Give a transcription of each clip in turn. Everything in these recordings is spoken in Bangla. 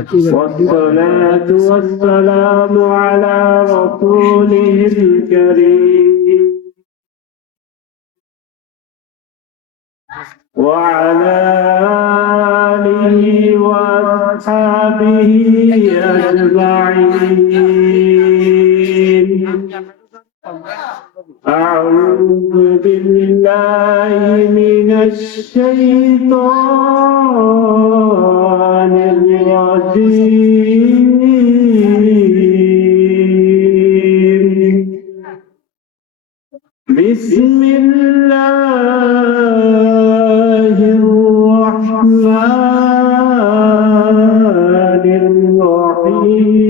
والصلاة والسلام على رسوله الكريم وعلى آله وأصحابه أجمعين. أعوذ بالله من الشيطان الرجيم. بسم الله الرحمن الرحيم.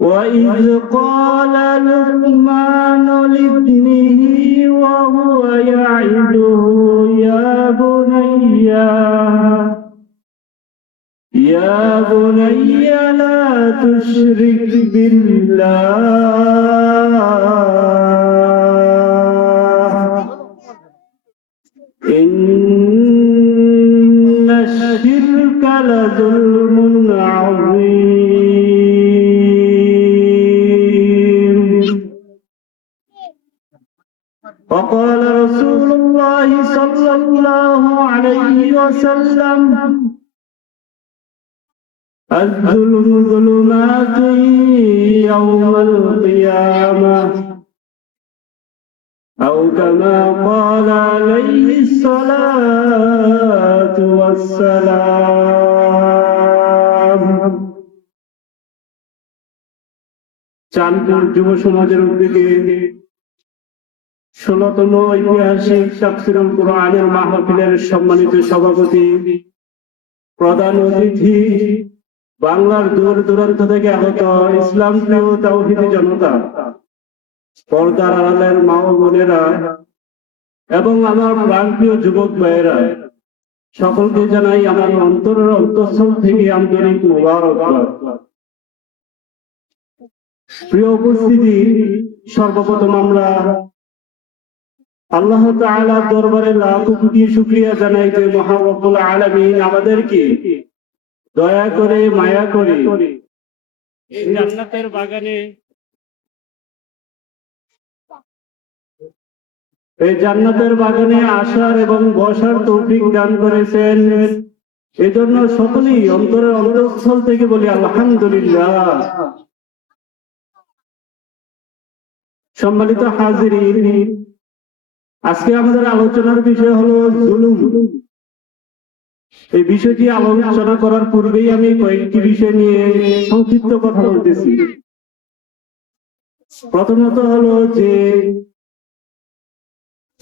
وإذ قال لقمان لابنه وهو يعظه يا بني لا تشرك بالله إن الشرك لظلم عظيم. وقال رسول الله صلى الله عليه وسلم الظلم ظلمات يوم القيامة أو كما قال عليه الصلاة والسلام. চাঁদপুর যুব সমাজের উদ্যোগে ১৬তম ঐতিহাসিক তাফসীরুল কুরআনের মাহফিলের সম্মানিত সভাপতি, প্রধান অতিথি, বাংলার দূর দূরান্ত থেকে আগত ইসলাম প্রিয় তাওহীদি জনতা, পর্দার আড়ালের মা ও বোনেরা এবং আমার প্রাণপ্রিয় যুবক ভাইয়েরা, সকলকে জানাই আমার অন্তরের অন্তঃস্থল থেকে আন্তরিক মোবারকবাদ। প্রিয় উপস্থিতি, সর্বপ্রথম আমরা আল্লাহ তাআলার দরবারে লাখো কোটি শুকরিয়া জানাই যে মহান রব্বুল আলামিন আমাদেরকে দয়া করে মায়া করে এই জান্নাতের বাগানে আসার এবং বসার তৌফিক দান করেছেন। এজন্য সকলেই অন্তরের অন্তঃস্থল থেকে বলি আলহামদুলিল্লাহ। সম্মানিত হাজিরিন, আজকে আমাদের আলোচনার বিষয় হলো জুলুম। এই বিষয়টি আলোচনা করার পূর্বেই আমি কয়েকটি বিষয় নিয়ে সংক্ষিপ্ত কথা বলতেছি। প্রথমত হলো যে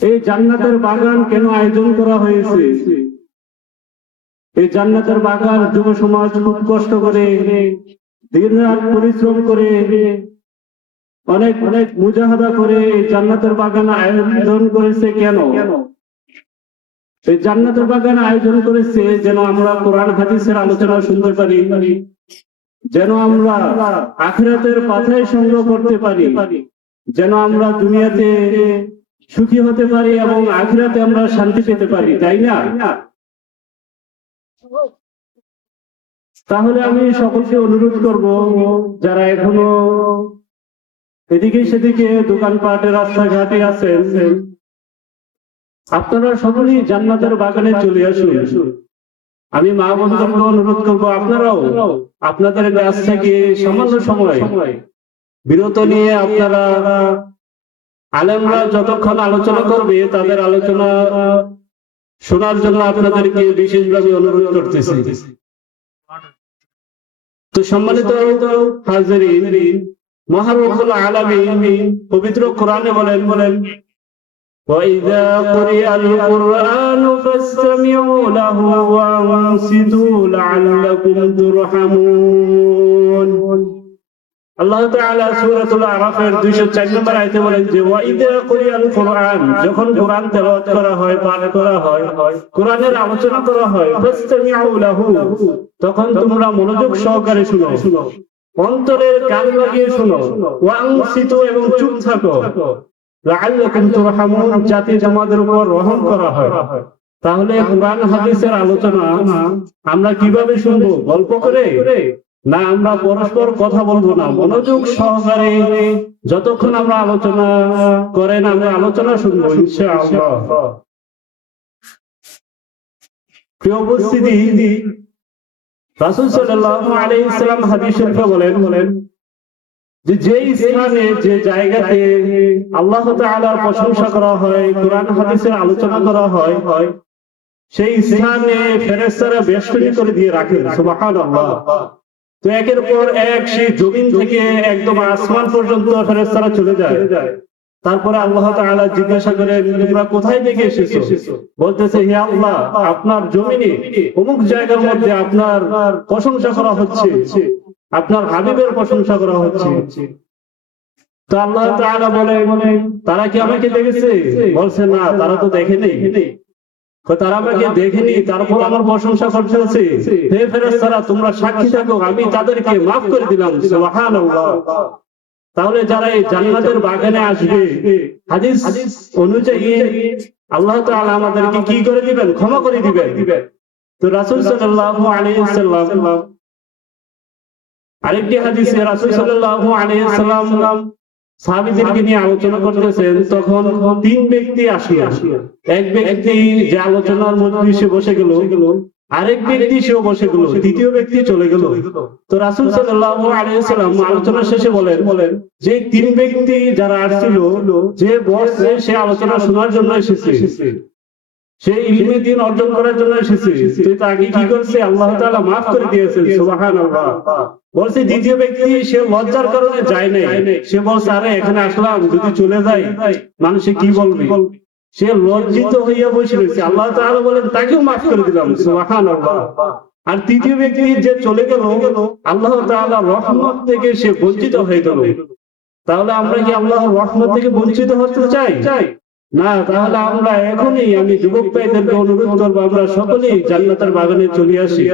এই জান্নাতের বাগান কেন আয়োজন করা হয়েছে। এই জান্নাতের বাগান যুব সমাজ খুব কষ্ট করে দিনরাত পরিশ্রম করে অনেক অনেক মুজাহাদা করে এই জান্নাতের বাগান আয়োজন করেছে। কেন এই জান্নাতের বাগান আয়োজন করেছে? যেন আমরা কোরআন হাদিসের আলোচনা শুনতে পারি, যেন আমরা আখিরাতের পাথায় সংগ্রহ করতে পারি, যেন আমরা দুনিয়াতে সুখী হতে পারি এবং আখিরাতে আমরা শান্তি পেতে পারি, তাই না? তাহলে আমি সকলকে অনুরোধ করব, যারা এখনো এদিকে সেদিকে দোকানপাটে রাস্তাঘাটে আছেন, আপনারা সকলেই জান্নাতের বাগানে চলে আসুন। আমি মা বোনদেরকে অনুরোধ করবো, আপনারাও আপনাদের কাছ থেকে সামান্য সময় বিরত নিয়ে আপনারা আলেমরা যতক্ষণ আলোচনা করবে তাদের আলোচনা শোনার জন্য আপনাদেরকে বিশেষভাবে অনুরোধ করতেছি। তো সম্মানিত হাজিরিন, মহান রব্বুল আলামিন পবিত্র কোরআনে বলেন وَإِذَا قُرِئَ الْقُرْآنُ فَاسْتَمِعُوا لَهُ وَأَنصِتُوا لَعَلَّكُمْ تُرْحَمُونَ। আল্লাহ তাআলা সূরাতুল আরাফের 204 নম্বর আয়াতে বলেন যে ওয়াইদা কুরিয়াল কুরআন, যখন কোরআন তেলাওয়াত করা হয়, পাঠ করা হয়, কোরআনের আলোচনা করা হয়, ফাসতামিউ লাহু, তখন তোমরা মনোযোগ সহকারে শুনো, অন্তরের কান লাগিয়ে শুনো, ওয়ানসিতু, এবং চুপ থাকো, লাআল্লাকুম তুরহামুন, যাতে তোমাদের উপর রহম করা হয়। তাহলে কোরআন হাদিসের আলোচনা আমরা কিভাবে শুনবো? গল্প করে না, আমরা পরস্পর কথা বলবো না, মনোযোগ সহকারে যতক্ষণ আমরা আলোচনা করেন আমরা আলোচনা শুনবো ইনশাআল্লাহ। প্রিয় উপস্থিতি, রাসূল সাল্লাল্লাহু আলাইহি ওয়াসাল্লাম হাদিস শরীফে বলেন যে স্থানে যে জায়গাতে আল্লাহ তাআলার প্রশংসা করা হয়, কোরআন হাদিসের আলোচনা করা হয়, সেই স্থানে ফেরেশতারা বেষ্টনী করে দিয়ে রাখেন। সুবহানাল্লাহ। তো একের পর এক সেই জমিন থেকে একদম আসমান পর্যন্ত ফেরেশতারা চলে যায়। তারপরে আল্লাহ তাআলা জিজ্ঞাসা করেন, তোমরা কোথায় থেকে এসেছো? বলতেছে, হে আল্লাহ, আপনার জমিনে অমুক জায়গার মধ্যে আপনার প্রশংসা করা হচ্ছে, আপনার হাবিবের প্রশংসা করা হচ্ছে। তো আল্লাহ তাআলা বলে, তারা কি আমাকে দেখেছে? বলছে, না, তারা তো দেখেনি। তারা আমাকে দেখেনি, তারপর আমার প্রশংসা করতেছে। হে ফেরেশতারা, তোমরা সাক্ষী থাকো, আমি তাদেরকে মাফ করে দিলাম। সুবহানাল্লাহ। তাহলে যারা এই জান্নাতের বাগানে আসবে, হাদিস অনুযায়ী আল্লাহ তাআলা আমাদেরকে কি করে দিবেন? ক্ষমা করে দিবেন। তো রাসূল সাল্লাল্লাহু আলাইহি ওয়াসাল্লাম আরেকটি হাদিসে রাসূল সাল্লাল্লাহু আলাইহি ওয়াসাল্লাম সাহাবীদেরকে নিয়ে আলোচনা করতেছেন, তখন তিন ব্যক্তি আসলো। এক ব্যক্তি যে আলোচনার মজলিসে বসে গেল, আরেক ব্যক্তি সেও বসে গেল, তৃতীয় ব্যক্তি চলে গেল। তো রাসূল সাল্লাল্লাহু আলাইহি ওয়াসাল্লাম আলোচনা শেষে বলেন যে তিন ব্যক্তি যারা আসছিল, যে বসে সে আলোচনা শোনার জন্য এসেছে, সে ইলমে দ্বীন অর্জন করার জন্য এসেছে, তাকে কি করছে? আল্লাহ তাআলা মাফ করে দিয়েছেন। সুবহানাল্লাহ। বলছে দ্বিতীয় ব্যক্তি, সে লজ্জার কারণে যায় নাই। সে বলছে, আরে এখানে আসলাম, যদি চলে যাই মানুষে কি বলবে? সে লজ্জিত হইয়া বসে রয়েছে। আল্লাহ তাআলা বলেন, তাকেও মাফ করে দিলাম। সুবহানাল্লাহ। আর তৃতীয় ব্যক্তি যে চলে গেল, আল্লাহ তাআলা রহমত থেকে সে বঞ্চিত হয়ে গেল। তাহলে আমরা কি আল্লাহর রহমত থেকে বঞ্চিত হতে চাই? না। তাহলে আমরা এখনই, আমি যুবক ভাইদেরকে অনুরোধ করবো, আমরা সকলেই জান্নাতের বাগানে চলে আসি।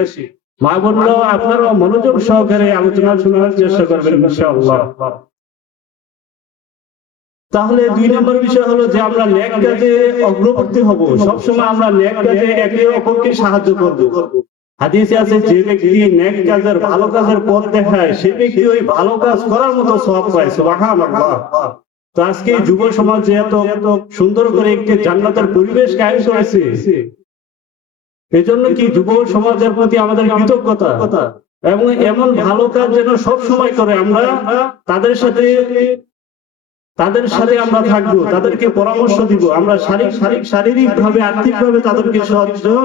মা বোনরাও আপনারাও মনোযোগ সহকারে আলোচনা শোনার চেষ্টা করবেন ইনশাআল্লাহ। তাহলে 2 নম্বর বিষয় হলো যে আমরা নেক কাজে অগ্রবর্তী হব। সবসময় আমরা নেক কাজে একে অপরকে সাহায্য করব। হাদিসে আছে, যে ব্যক্তি নেক কাজের, ভালো কাজের পথ দেখায়, সে ব্যক্তি ওই ভালো কাজ করার মতো সওয়াব পায়। সুবহানাল্লাহ। তো আজকে যুব সমাজ এত সুন্দর করে একটি জান্নাতের পরিবেশ কায়েম করেছে, এজন্য কি যুব সমাজের প্রতি আমাদের কৃতজ্ঞতা, এবং এমন ভালো কাজ যেন সব সময় করে। আমরা তাদের সাথে আমরা থাকবো, তাদেরকে পরামর্শ দিব, আমরা শারীরিক ভাবে, আর্থিক ভাবে তাদেরকে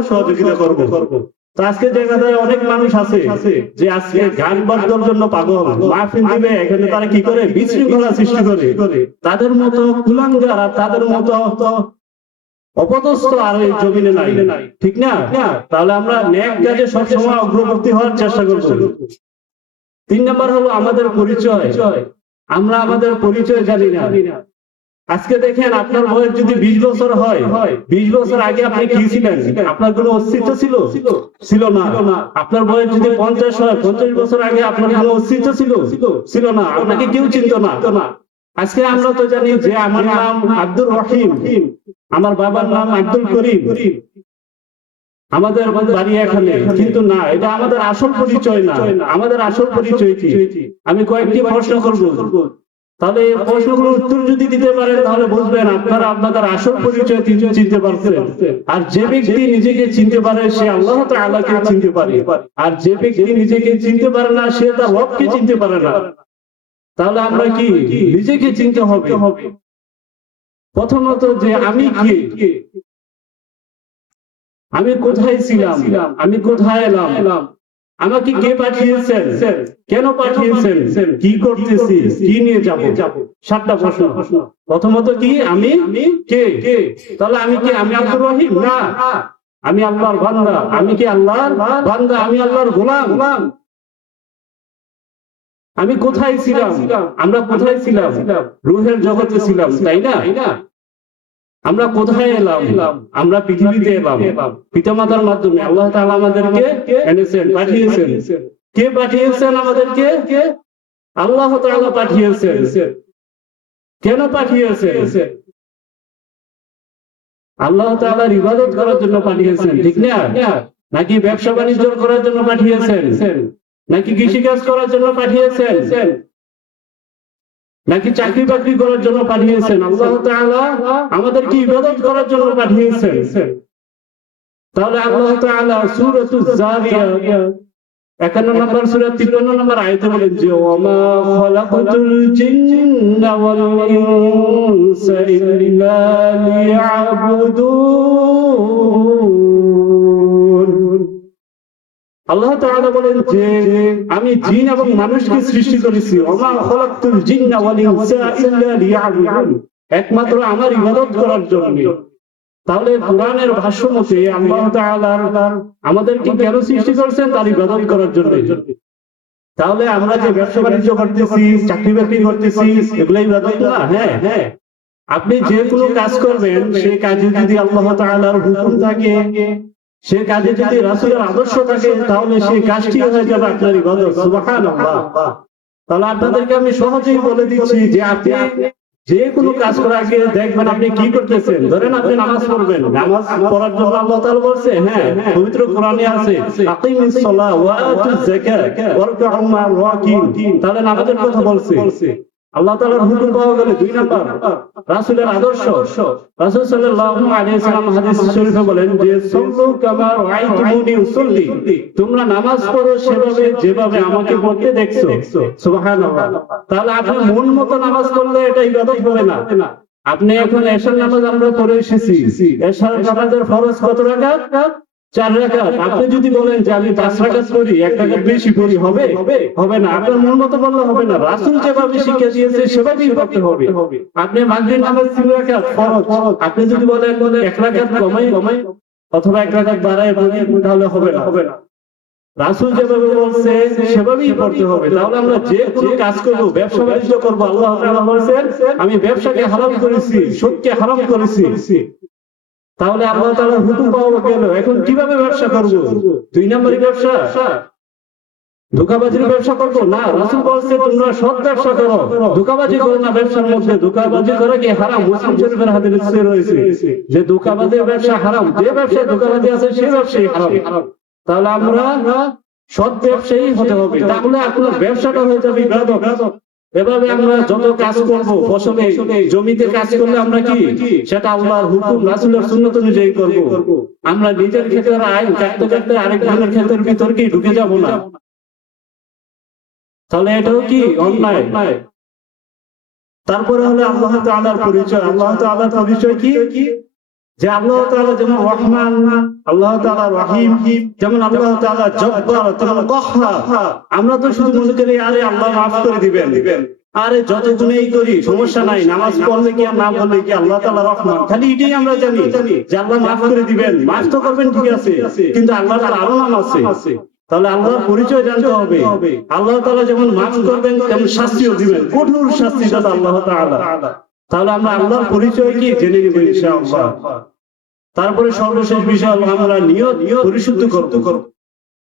সহযোগিতা করবো। তো আজকে জায়গায় অনেক মানুষ আছে যে আজকে গান বাদ্যর জন্য পাগল, মাহফিল দিবে, এখানে তারা কি করে? বিশৃঙ্খলা সৃষ্টি করে। তাদের মতো কুলাঙ্গার আর তাদের মতো অপদস্থ আর এই জমিনে নাই, ঠিক না? তাহলে আমরা নেক কাজে সবসময় অগ্রবর্তী হওয়ার চেষ্টা করব। 3 নম্বর হলো আমাদের পরিচয়। আমরা আমাদের পরিচয় জানি না। আজকে দেখেন, আপনার বয়স যদি 20 বছর হয়, 20 বছর আগে আপনি কি ছিলেন? আপনার কোনো অস্তিত্ব ছিল না। আপনার বয়স যদি 50 হয়, 50 বছর আগে আপনার কোনো অস্তিত্ব ছিল না, আপনাকে কেউ চিনত না। আজকে আমরা তো জানি যে আমার নাম আব্দুর রহিম, আমার বাবার নাম আব্দুল করিম, আমাদের বাড়ি এখানে, কিন্তু না, এটা আমাদের আসল পরিচয় না। আমাদের আসল পরিচয় কি? আমি কয়েকটি প্রশ্ন করব, তাহলে এই প্রশ্নগুলোর উত্তর যদি দিতে পারেন তাহলে বুঝবেন আপনারা আপনাদের আসল পরিচয় চিনতে পারছেন। আর যে ব্যক্তি নিজেকে চিনতে পারে সে আল্লাহ তাআলাকে চিনতে পারে, আর যে ব্যক্তি নিজেকে চিনতে পারে না সে তার রবকে চিনতে পারে না। তাহলে আমরা কি নিজেকে চিনতে হবে। প্রথমত যে আমি কি, আমি কোথায় ছিলাম, আমি কোথায় এলাম, আমাকে কে পাঠিয়েছেন, কেন পাঠিয়েছেন, কি করতেছি, কি নিয়ে যাব। 7টা প্রশ্ন। প্রথমত কি, আমি কে? তাহলে আমি কি? আমি আব্দুর রহিম? না, আমি আল্লাহর বান্দা। আমি কি আল্লাহর বান্দা? আমি আল্লাহর গোলাম। আমি কোথায় ছিলাম? আমরা কোথায় ছিলাম? রূহের জগতে ছিলাম, তাই না? আমরা কোথায় এলাম? আমরা পৃথিবীতে এলাম পিতামাতার মাধ্যমে। আল্লাহ তাআলা আমাদেরকে এনেছেন, পাঠিয়েছেন। কে পাঠিয়েছেন আমাদেরকে? আল্লাহ তাআলা পাঠিয়েছেন। কেন পাঠিয়েছেন? আল্লাহ তাআলার ইবাদত করার জন্য পাঠিয়েছেন, ঠিক না? নাকি ব্যবসা বাণিজ্য করার জন্য পাঠিয়েছেন? নাকি কৃষিকাজ করার জন্য পাঠিয়েছেন? নাকি চাকরি বাকরি করার জন্য পাঠিয়েছেন? আল্লাহ তাআলা আমাদেরকে ইবাদত করার জন্য পাঠিয়েছেন। তাহলে আল্লাহ তাআলা সূরাতুজ যারিয়াত 51 নম্বর সূরা 53 নম্বর আয়াতে বলেন যে ওয়ামা খালাকাতুল জিন্না ওয়াল ইনসা ইল্লা লিয়াবুদুন। আল্লাহ তাআলা বলেন যে আমি জিন এবং মানুষকে সৃষ্টি করেছি, ওয়ামা খালাকাতুল জিন্না ওয়াল ইনসা ইল্লা লিয়াবুদুন, একমাত্র আমার ইবাদত করার জন্য। তাহলে কোরআনের ভাষ্য মতে আল্লাহ তাআলা আমাদেরকে কেন সৃষ্টি করেছেন? তার ইবাদত করার জন্য। তাহলে আমরা যে ব্যবসা বাণিজ্য করতেছি, চাকরি বাকরি করতেছি, এগুলো ইবাদত না? হ্যাঁ, আপনি যে কোনো কাজ করবেন সেই কাজে যদি আল্লাহ তাআলার হুকুম থাকে, সে কাজে যদি রাসূলের আদর্শ থাকে, তাহলে সেই কাজটি হয়ে যাবে আপনার ইবাদত। সুবহানাল্লাহ। তাহলে আপনাদেরকে আমি সহজেই বলে দিচ্ছি যে আপনি যে কোনো কাজ করার আগে দেখবেন আপনি কি করতেছেন। ধরেন আপনি নামাজ পড়বেন, নামাজ পড়ার জন্য আল্লাহ তাআলা বলছে, হ্যাঁ পবিত্র কোরআনে আছে আকিমিস সালাহ ওয়া আতুজ যাকাত ওয়ারকাউ মা'আর রাকিন। তাহলে নামাজের কথা বলছে। আল্লাহ তাআলার হুকুম পাওয়া গেলে 2 নাম্বার রাসূলের আদর্শ। রাসূল সাল্লাল্লাহু আলাইহি ওয়াসাল্লাম হাদিস শরীফে বলেন যে সাল্লু কামা রাআইতুমুনি উসাল্লি, তোমরা নামাজ পড়ো সেভাবে যেভাবে আমাকে পড়তে দেখছো। সুবহানাল্লাহ। তাহলে আপনি মন মতো নামাজ পড়লে এটা ইবাদত হবে না। আপনি এখন এশার নামাজ আমরা পড়ে এসেছি, এশার নামাজের ফরজ কত রাকাত? 4 রাকাত। আপনি যদি বলেন যে আমি 5 রাকাত পড়ি, 1 রাকাত বেশি পড়ি, হবে না। আপনার মন মতো বললে হবে না। রাসূল যেভাবে শিক্ষা দিয়েছে সেভাবেই পড়তে হবে। আপনি মাগরিব নামাজ 3 রাকাত ফরজ, আপনি যদি বলেন 1 রাকাত কমাই অথবা 1 রাকাত বাড়ায় পড়ি, তাহলে হবে না। রাসূল যেভাবে বলছে সেভাবেই পড়তে হবে। তাহলে আমরা যে কোনো কাজ করব, ব্যবসা বাণিজ্য করব, আল্লাহ তাআলা বলেছেন আমি ব্যবসাকে হারাম করেছি, সুদকে হারাম করেছি। তাহলে আল্লাহ তাআলার হুকুম পাওয়া গেল, এখন কিভাবে ব্যবসা করব? 2 নম্বরই ব্যবসা, ধোঁকাবাজির ব্যবসা করব না। রাসূল বলছে তোমরা সৎ ব্যবসা করো, ধোঁকাবাজি করো না। ব্যবসার মধ্যে ধোঁকাবাজি করা কি হারাম? মুসলিম শরীফের হাদিসে রয়েছে যে ধোঁকাবাজির ব্যবসা হারাম, যে ব্যবসায় ধোঁকাবাজি আছে সেই ব্যবসাই হারাম। তাহলে আমরা সৎ ব্যবসায়ী হতে হবে, তাহলে আপনার ব্যবসাটা হয়ে যাবে ইবাদত। এভাবে আমরা যত কাজ করব, ফসলে জমিতে কাজ করলে আমরা কি সেটা আল্লাহর হুকুম রাসূলের সুন্নাত অনুযায়ী করব। আমরা নিজের ক্ষেতের আইন কাটতে কাটতে আরেকজনের ক্ষেতের ভিতর কি ঢুকে যাব না, তাহলে এটাও কি অন্যায়। তারপরে হলো আল্লাহ তাআলার পরিচয়। আল্লাহ তাআলার পরিচয় কি? যে আল্লাহ তাআলা যেমন রহমান, আল্লাহ তাআলা রহিম, যেমন আল্লাহ তাআলা জব্বার, তেমন কাহ্হার। আমরা তো শুধু মনে করি আরে আল্লাহ মাফ করে দিবেন, আরে যত গুনাহই করি সমস্যা নাই, নামাজ পড়লে কি আর না পড়লে কি আল্লাহ তাআলা রহমান, খালি এটাই আমরা জানি যে আল্লাহ মাফ করে দিবেন। মাফ তো করবেন ঠিক আছে, কিন্তু আল্লাহ তাআলা আরো নাম আছে। তাহলে আল্লাহর পরিচয় জানতে হবে। আল্লাহ তাআলা যেমন মাফ করবেন তেমন শাস্তিও দিবেন, কঠোর শাস্তি দেন আল্লাহ তাআলা। তাহলে আমরা আল্লাহর পরিচয় কি জেনে নিব ইনশাআল্লাহ। তারপরে সর্বশেষ বিষয় হলো আমরা নিয়ত পরিশুদ্ধ করব।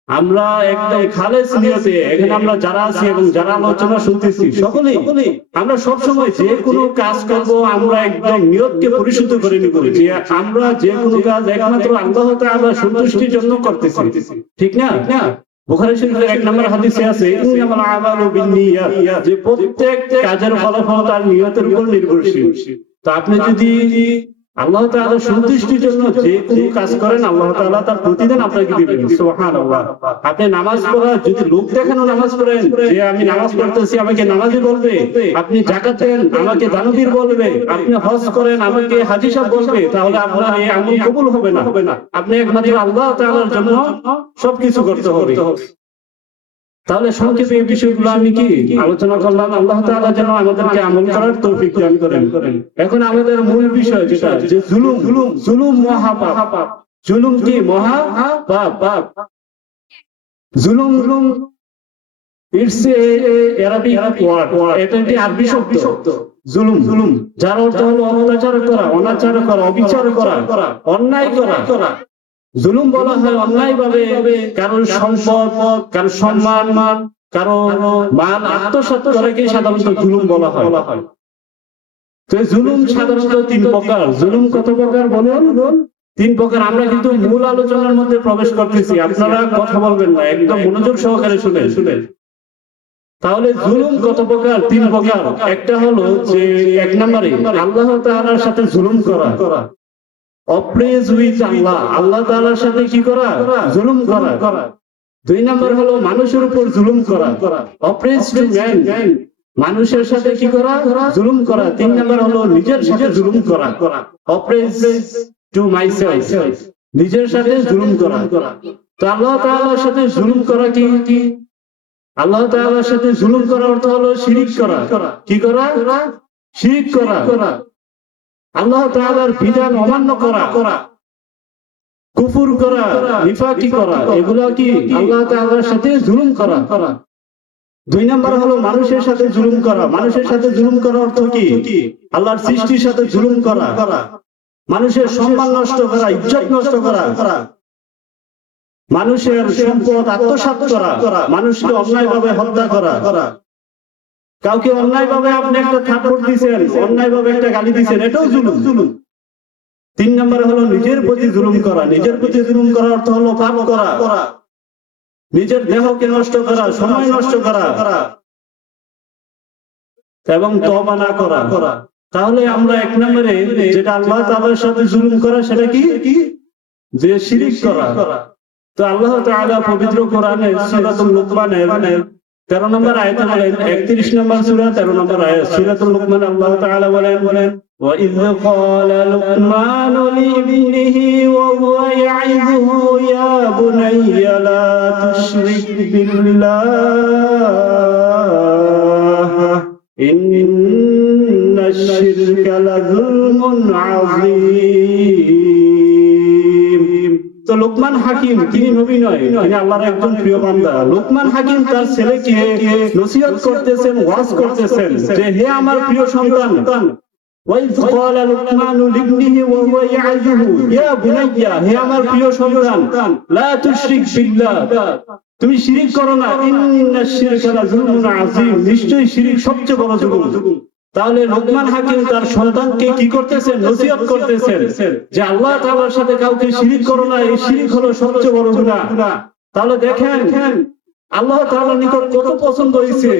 আমরা একদম খালেস নিয়তে এখানে আমরা যারা আছি এবং যারা আলোচনা শুনতেছি সকলেই আমরা সব সময় যে কোনো কাজ করব আমরা একদম নিয়তকে পরিশুদ্ধ করে নিব যে আমরা যে কোনো কাজ একমাত্র আল্লাহ তাআলার সন্তুষ্টির জন্য করতেছি, ঠিক না? বুখারী শরীফের 1 নম্বর হাদিসে আছে ইন্নামাল আমালু বিন্নিয়াত, যে প্রত্যেক কাজের ফলাফল তার নিয়তের উপর নির্ভরশীল। তো আপনি যদি আল্লাহ তাআলার সন্তুষ্টির জন্য যে কোনো কাজ করেন আল্লাহ তাআলা তার প্রতিদান আপনাকে দিবেন। সুবহানাল্লাহ। আপনি নামাজ পড়া যদি লোক দেখানো নামাজ পড়েন যে আমি নামাজ পড়তেছি আমাকে নামাজি বলবে, আপনি যাকাত দেন আমাকে দানবীর বলবে, আপনি হজ করেন আমাকে হাজী সাহেব বলবে, তাহলে আপনার এই আমল কবুল হবে না। আপনি একমাত্র আল্লাহ তাআলার জন্য সবকিছু করতে হবে। তাহলে সংক্ষেপে এই বিষয়গুলো আমি কি আলোচনা করলাম। আল্লাহ তাআলা যেন আমাদেরকে আমল করার তৌফিক দান করেন। এখন আমাদের মূল বিষয় যেটা যে জুলুম মহাপাপ। জুলুম কি? মহাপাপ। জুলুম ইটস এ আরবিক ওয়ার্ড, এটা একটি আরবি শব্দ। জুলুম যার অর্থ হলো অত্যাচার করা, অনাচার করা, অবিচার করা, অন্যায় করা। জুলুম বলা হয় অন্যায় ভাবে কারোর সম্পদ, কারোর সম্মান, কারো মাল আত্মসাৎ করাকে সাধারণত জুলুম বলা হয়। তো জুলুম সাধারণত তিন প্রকার। জুলুম কত প্রকার বলুন? তিন প্রকার। আমরা কিন্তু মূল আলোচনার মধ্যে প্রবেশ করতেছি, আপনারা কথা বলবেন না, একদম মনোযোগ সহকারে শুনেন। তাহলে জুলুম কত প্রকার? তিন প্রকার। একটা হলো যে এক নম্বরে আল্লাহ তাআলার সাথে জুলুম করা, অপ্রেজ উইথ আল্লাহ, আল্লাহ তাআলার সাথে কি করা? জুলুম করা। দুই নম্বর হলো মানুষের উপর জুলুম করা, অপ্রেজ টু ম্যান, মানুষের সাথে কি করা? জুলুম করা। তিন নম্বর হলো নিজের সাথে জুলুম করা, অপ্রেজ টু মাইসেলফ, নিজের সাথে জুলুম করা। তো আল্লাহ তাআলার সাথে জুলুম করা কি? আল্লাহ তাআলার সাথে জুলুম করার অর্থ হলো শিরিক করা। কি করা? শিরিক করা। আল্লাহ তাআলার বিধান অমান্য করা, কুফর করা, নিফাকি করা, এগুলো কি আল্লাহ তাআলার সাথে জুলুম করা। দুই নম্বর হলো মানুষের সাথে জুলুম করা। মানুষের সাথে জুলুম করার অর্থ কি? আল্লাহর সৃষ্টির সাথে জুলুম করা, মানুষের সম্মান নষ্ট করা, ইজ্জত নষ্ট করা, মানুষের সম্পদ আত্মসাৎ করা, মানুষকে অন্যায়ভাবে হত্যা করা। কাউকে অন্যায়ভাবে আপনি একটা থাপ্পড় দিয়েছেন, অন্যায়ভাবে একটা গালি দিয়েছেন, এটাও জুলুম। তিন নম্বর হলো নিজের প্রতি জুলুম করা। নিজের প্রতি জুলুম করার অর্থ হলো পাপ করা, নিজের দেহকে নষ্ট করা, সময় নষ্ট করা এবং তওবা না করা। তাহলে আমরা এক নম্বরে যেটা আল্লাহ তাআলার সাথে জুলুম করা, সেটা কি? যে শিরিক করা। তো আল্লাহ তাআলা পবিত্র কোরআনে সূরাতুল লুকমানের 13 নম্বর আয়াতে বলেন, 31 নম্বর সূরা 13 নম্বর আয়াত সূরাতুল লুকমান, আল্লাহ তাআলা বলেন وَإِذْ قَالَ لُقْمَانُ لِابْنِهِ وَهُوَ يَعِظُهُ يَا بُنَيَّ لَا تُشْرِكْ بِاللَّهِ إِنَّ الشِّرْكَ لَظُلْمٌ عَظِيمٌ। তো লোকমান হাকিম, তিনি নবী নয়, তিনি আল্লাহর একজন প্রিয় বান্দা। লোকমান হাকিম তার ছেলেকে নসিহত করতেছেন, ওয়াজ করতেছেন যে হে আমার প্রিয় সন্তান, وَإِذْ قَالَ لُقْمَانُ لِابْنِهِ وَهُوَ يَعِظُهُ يَا بُنَيَّ, হে আমার প্রিয় সন্তান, লা তুশরিক বিল্লাহ, তুমি শিরিক করো না, ইন্নাশ শিরকা লাযুলমুন আযীম, নিশ্চয়ই শিরিক সবচেয়ে বড় জুলুম। তাহলে লোকমান হাকিম তার সন্তানকে কি করতেছেন? নসিহত করতেছেন যে আল্লাহ তাআলার সাথে কাউকে শিরিক করো না, এই শিরিক হলো সবচেয়ে বড় গুনাহ। তাহলে দেখেন আল্লাহ তাআলার নিকট কত পছন্দ হয়েছে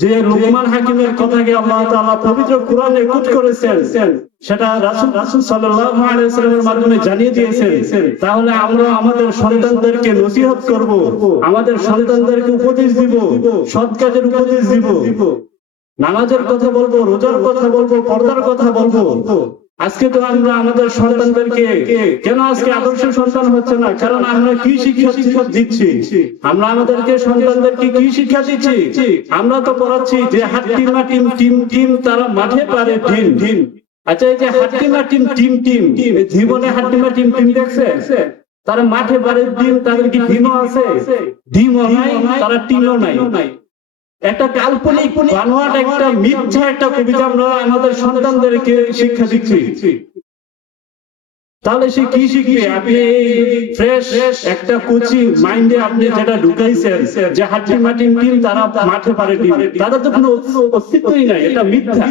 যে লোকমান হাকিমের কথাকে আল্লাহ তাআলা পবিত্র কোরআনে কোট করেছেন, সেটা রাসূল সাল্লাল্লাহু আলাইহি ওয়াসাল্লামের মাধ্যমে জানিয়ে দিয়েছেন। তাহলে আমরা আমাদের সন্তানদেরকে নসিহত করব, আমাদের সন্তানদেরকে উপদেশ দিব, সৎ কাজের উপদেশ দিব, নামাজের কথা বলবো, রোজার কথা বলবো, পর্দার কথা বলবো। আজকে তো আমরা আমাদের সন্তানদেরকে কেন আজকে আদর্শ সন্তান হচ্ছে না? কারণ আমরা কি শিক্ষা দিচ্ছি? আমরা আমাদেরকে সন্তানদেরকে কি শিক্ষা দিচ্ছি? আমরা তো পড়াচ্ছি যে হাট্টিমা টিম তারা মাঠে পারে ডিম। আচ্ছা, এই যে হাট্টিমা টিম জীবনে হাট্টিমা টিম দেখছে? তারা মাঠে পারে ডিম, তাদের কি ডিমও আছে? ডিমও নাই, তারা টিমও নাই। একটা কাল্পনিক বানোয়াট, একটা মিথ্যা একটা কবিতা আমরা আমাদের সন্তানদেরকে শিক্ষা দিচ্ছি। তাহলে সে কি শিখবে? আপনি ফ্রেশ একটা কোচিং মাইন্ডে আপনি যেটা ঢুকাইছেন যে হাট্টিমা টিম তারা মাঠে পারে ডিম, তাদের তো কোনো অস্তিত্বই নাই, এটা মিথ্যা।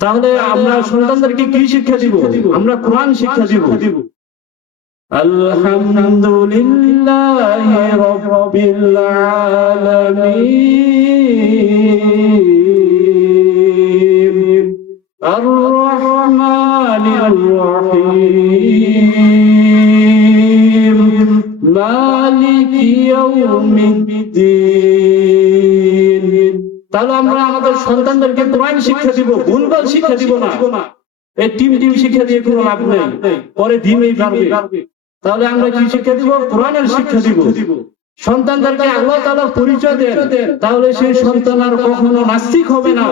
তাহলে আমরা সন্তানদেরকে কি শিক্ষা দিব? আমরা কোরআন শিক্ষা দিব। আলহামদুলিল্লাহি রাব্বিল আলামিন আর রহমানির রহিম মালিকি ইয়াউমিদ্দিন। তাহলে আমরা আমাদের সন্তানদেরকে কোরআন শিক্ষা দিব, ভুলভাল শিক্ষা দিব না। এই টিম শিক্ষা দিয়ে কোনো লাভ নেই, পরে ডিমেই পারবে। তাহলে আমরা কি শিক্ষা দিব? কোরআনের শিক্ষা দিব। সন্তানদেরকে আল্লাহ তাআলার পরিচয় দেন, তাহলে সেই সন্তান আর কখনো নাস্তিক হবে না,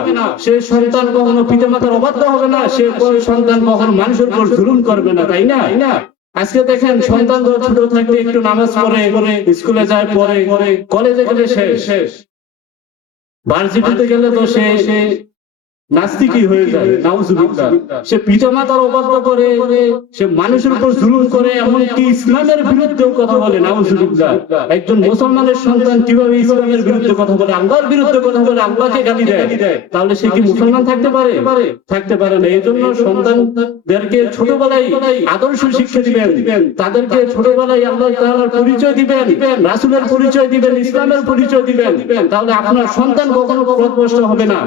সেই সন্তান কখনো পিতামাতার অবাধ্য হবে না, সে সন্তান কখনো মানুষের উপর জুলুম করবে না, তাই না? আজকে দেখেন সন্তান ছোট থাকতে একটু নামাজ পড়ে, স্কুলে যায়, পড়ে, কলেজে গেলে শেষ, ভার্সিটিতে গেলে তো সে নাস্তিকই হয়ে যায়, নাউজুবিল্লাহ। সে পিতামাতার অবাধ্য করে, সে মানুষের উপর জুলুম করে, এমনকি ইসলামের বিরুদ্ধেও কথা বলে, নাউজুবিল্লাহ। একজন মুসলমানের সন্তান কিভাবে ইসলামের বিরুদ্ধে কথা বলে, আল্লাহর বিরুদ্ধে কথা বলে, আল্লাহকে গালি দেয়, তাহলে সে কি মুসলমান থাকতে পারে? থাকতে পারে না। এই জন্য সন্তানদেরকে ছোটবেলায় আদর্শ শিক্ষা দিবেন, তাদেরকে ছোটবেলায় আল্লাহ তাআলার পরিচয় দিবেন, রাসূলের পরিচয় দিবেন, ইসলামের পরিচয় দিবেন। তাহলে আপনার সন্তান কখনো পথভ্রষ্ট হবে না।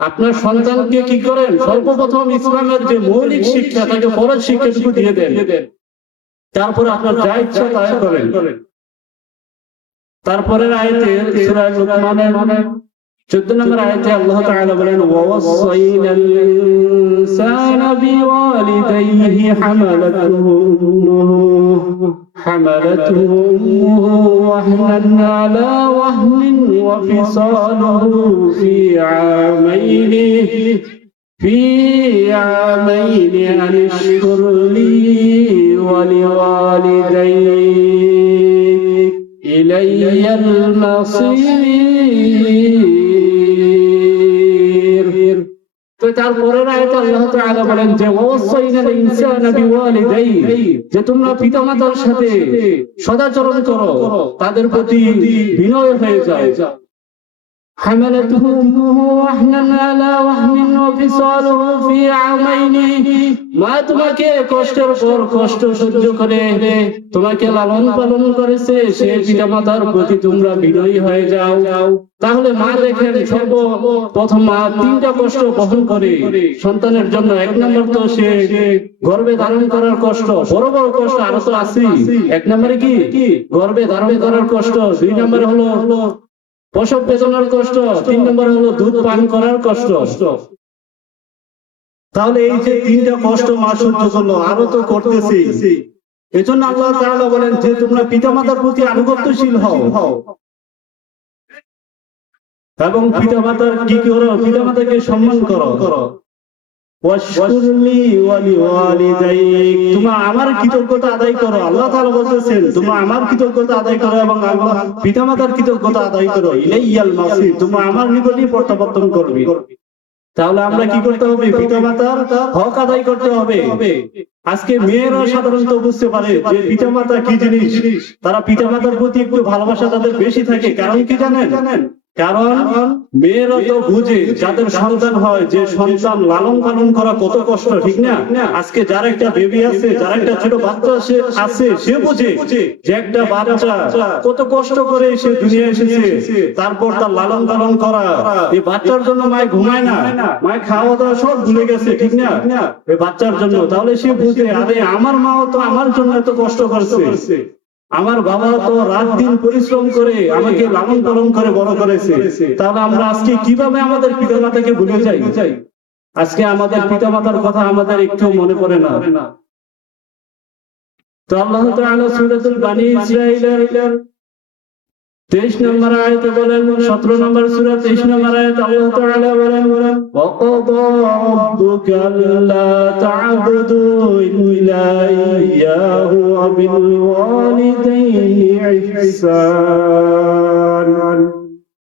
আপনার সন্তানকে কি করেন? সর্বপ্রথম ইসলামের যে মৌলিক শিক্ষা, তাকে ফরজ শিক্ষাটুকু দিয়ে দেন, তারপরে আপনার যা ইচ্ছা তাই করেন। তারপরের আয়াতে সূরা লুকমানের 14 নম্বর আয়াতে আল্লাহ তাআলা বলেন, ওয়াসাইনাল ইনসানা বিওয়ালিদাইহি حملته أمه وهنا على وهن وفصاله في عامين أن اشكر لي ولوالديك إلي المصير। তো তারপরের আয়াতে আল্লাহ তাআলা বলেন যে ওয়াসাইনাল ইনসানা বিওয়ালিদাইহি, যে তোমরা পিতামাতার সাথে সদাচরণ করো, তাদের প্রতি বিনয় হয়ে যাও। حملته أمه وهنا على وهن وفصاله في عامين, মা তোমাকে কষ্টের পর কষ্ট সহ্য করে তোমাকে লালন পালন করেছে, সে পিতামাতার প্রতি তোমরা বিনয়ী হয়ে যাও। তাহলে মা দেখেন, সর্বপ্রথম মা 3টা কষ্ট বহন করে সন্তানের জন্য। 1 নম্বর তো সে গর্ভে ধারণ করার কষ্ট, বড় বড় কষ্ট আরো তো আছে। 1 নম্বরে কি? গর্ভে ধারণ করার কষ্ট। 2 নম্বরে হলো প্রসব বেদনার কষ্ট। 3 নম্বরে হলো দুধ পান করার কষ্ট। তাহলে এই যে 3টা কষ্ট মা সহ্য করলো, আরো তো করতেছে। এজন্য আল্লাহ তাআলা বলেন যে তোমরা পিতামাতার প্রতি আনুগত্যশীল হও এবং পিতামাতার কি করো? পিতামাতাকে সম্মান করো। ওয়াশকুরলি ওয়ালিওয়ালিদাইক, তোমরা আমার কৃতজ্ঞতা আদায় করো। আল্লাহ তাআলা বলতেছেন তোমরা আমার কৃতজ্ঞতা আদায় করো এবং আমার পিতামাতার কৃতজ্ঞতা আদায় করো। ইলাইয়াল মাসির, তোমরা আমার নিকটই প্রত্যাবর্তন করবে। তাহলে আমরা কি করতে হবে? পিতামাতার হক আদায় করতে হবে। আজকে মেয়েরা সাধারণত বুঝতে পারে যে পিতামাতা কি জিনিস, তারা পিতামাতার প্রতি একটু ভালোবাসা তাদের বেশি থাকে। কারণ কি জানেন? কারণ মেয়েরা তো বুঝে, যাদের সন্তান হয়, যে সন্তান লালন পালন করা কত কষ্ট, ঠিক না? আজকে যার একটা বেবি আছে, যার একটা ছোট বাচ্চা আছে, সে বুঝে যে একটা বাচ্চা কত কষ্ট করে সে দুনিয়া এসেছে, তারপর তার লালন পালন করা। এই বাচ্চার জন্য মায় ঘুমায় না, মায় খাওয়া দাওয়া সব ভুলে গেছে, ঠিক না? এই বাচ্চার জন্য। তাহলে সে বুঝে, আরে আমার মাও তো আমার জন্য এত কষ্ট করছে, আমার বাবা তো রাত দিন পরিশ্রম করে আমাকে লালন পালন করে বড় করেছে। তাহলে আমরা আজকে কিভাবে আমাদের পিতামাতাকে ভুলে যাই? আজকে আমাদের পিতামাতার কথা আমাদের একটু মনে পড়ে না। তো আল্লাহ তাআলা সূরাতুল বানী ইসরাঈলের 23 নম্বর আয়াতে বলেন, 17 নম্বর সূরা 23 নম্বর আয়াতে আল্লাহ তাআলা বলেন, ওয়াকাদা রাব্বুকা আল্লা তা'বুদু ইল্লা ইয়্যাহু ওয়া বিল ওয়ালিদাইনি ইহসান।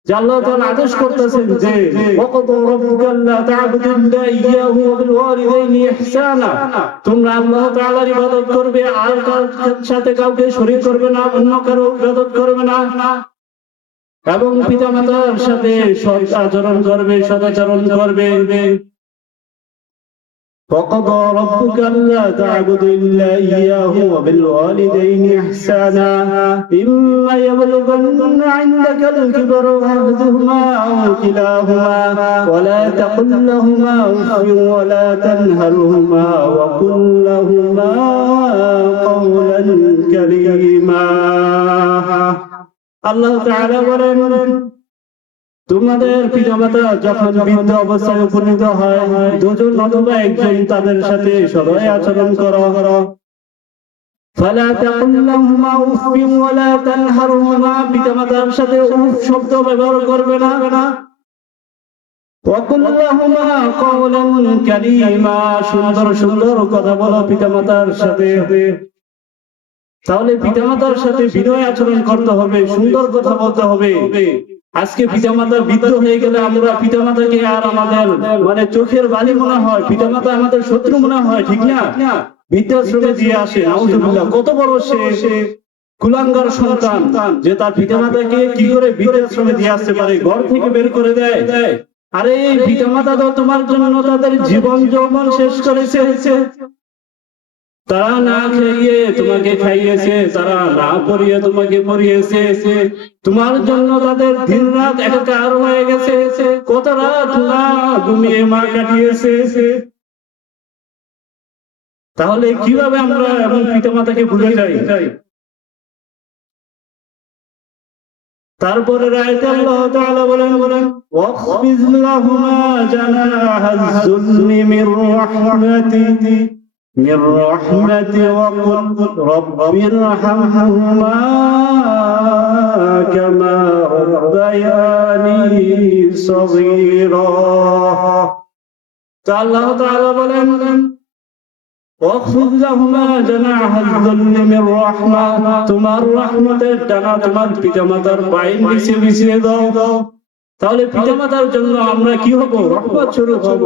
আল্লাহ তাআলা আদেশ করতেছেন যে ওয়াকাদা রাব্বুকা আল্লা তা'বুদু ইল্লা ইয়্যাহু ওয়া বিল ওয়ালিদাইনি ইহসানা, তোমরা আল্লাহ তাআলার ইবাদত করবে, আর কার সাথে কাউকে শরীক করবে না, অন্য কারো ইবাদত করবে না, এবং পিতামাতার সাথে সৎ আচরণ করবে, সদাচরণ করবে। وقضى ربك ألا تعبدوا إلا إياه وبالوالدين إحسانا إما يبلغن عندك الكبر أحدهما أو كلاهما ولا تقل لهما أف ولا تنهرهما وقل لهما قولا كريما। আল্লাহ তাআলা বলেন, তোমাদের পিতামাতা যখন বৃদ্ধ অবস্থায় উপনীত হয়, দুজন অথবা একজন তাদের সাথে সদয় আচরণ করো। ফালা তাকুল লাহুমা উফিন ওয়ালা তানহারহুমা, পিতামাতার সাথে উফ শব্দ ব্যবহার করবে না। ওয়াকুল লাহুমা কওলান কারীমা, সুন্দর সুন্দর কথা বলো পিতামাতার সাথে। তাহলে পিতামাতার সাথে বিনয় আচরণ করতে হবে, সুন্দর কথা বলতে হবে। আজকে পিতামাতা বৃদ্ধ হয়ে গেলে আমরা পিতামাতাকে আর আমাদের মানে চোখের বালি মনে হয়, পিতামাতা আমাদের শত্রু মনে হয়, ঠিক না? বৃদ্ধাশ্রমে দিয়ে আসে, নাউজুবিল্লাহ। কত বড় সে কুলাঙ্গার সন্তান যে তার পিতামাতাকে কি করে বৃদ্ধাশ্রমে দিয়ে আসতে পারে, ঘর থেকে বের করে দেয়। আরে এই পিতামাতা তো তোমার জন্য তাদের জীবন যৌবন শেষ করেছে। তারা না খেয়ে তোমাকে খাইয়েছে, তারা না পড়িয়ে তোমাকে পড়িয়েছে, তোমার জন্য তাদের দিন রাত একাকার হয়ে গেছে, কত রাত না ঘুমিয়ে মা কাটিয়েছে। তাহলে কিভাবে আমরা এমন পিতামাতাকে ভুলে যাই? তারপরে রায়তে আল্লাহ তাআলা বলেন ওয়াখফিজ লাহুমা জানাহাজ যুল্লি মির রাহমাতি وقل رب ارحمهما كما ربياني صغيرا। আল্লাহ তাআলা বলেন ওয়াখফিজ লাহুমা জানাহাজ যুল্লি মির রাহমা, তোমার রহমতের ডানা তোমার পিতামাতার পায়ের নিচে বিছিয়ে দাও। তাহলে পিতামাতার জন্য আমরা কি হব? রহমত স্বরূপ হব।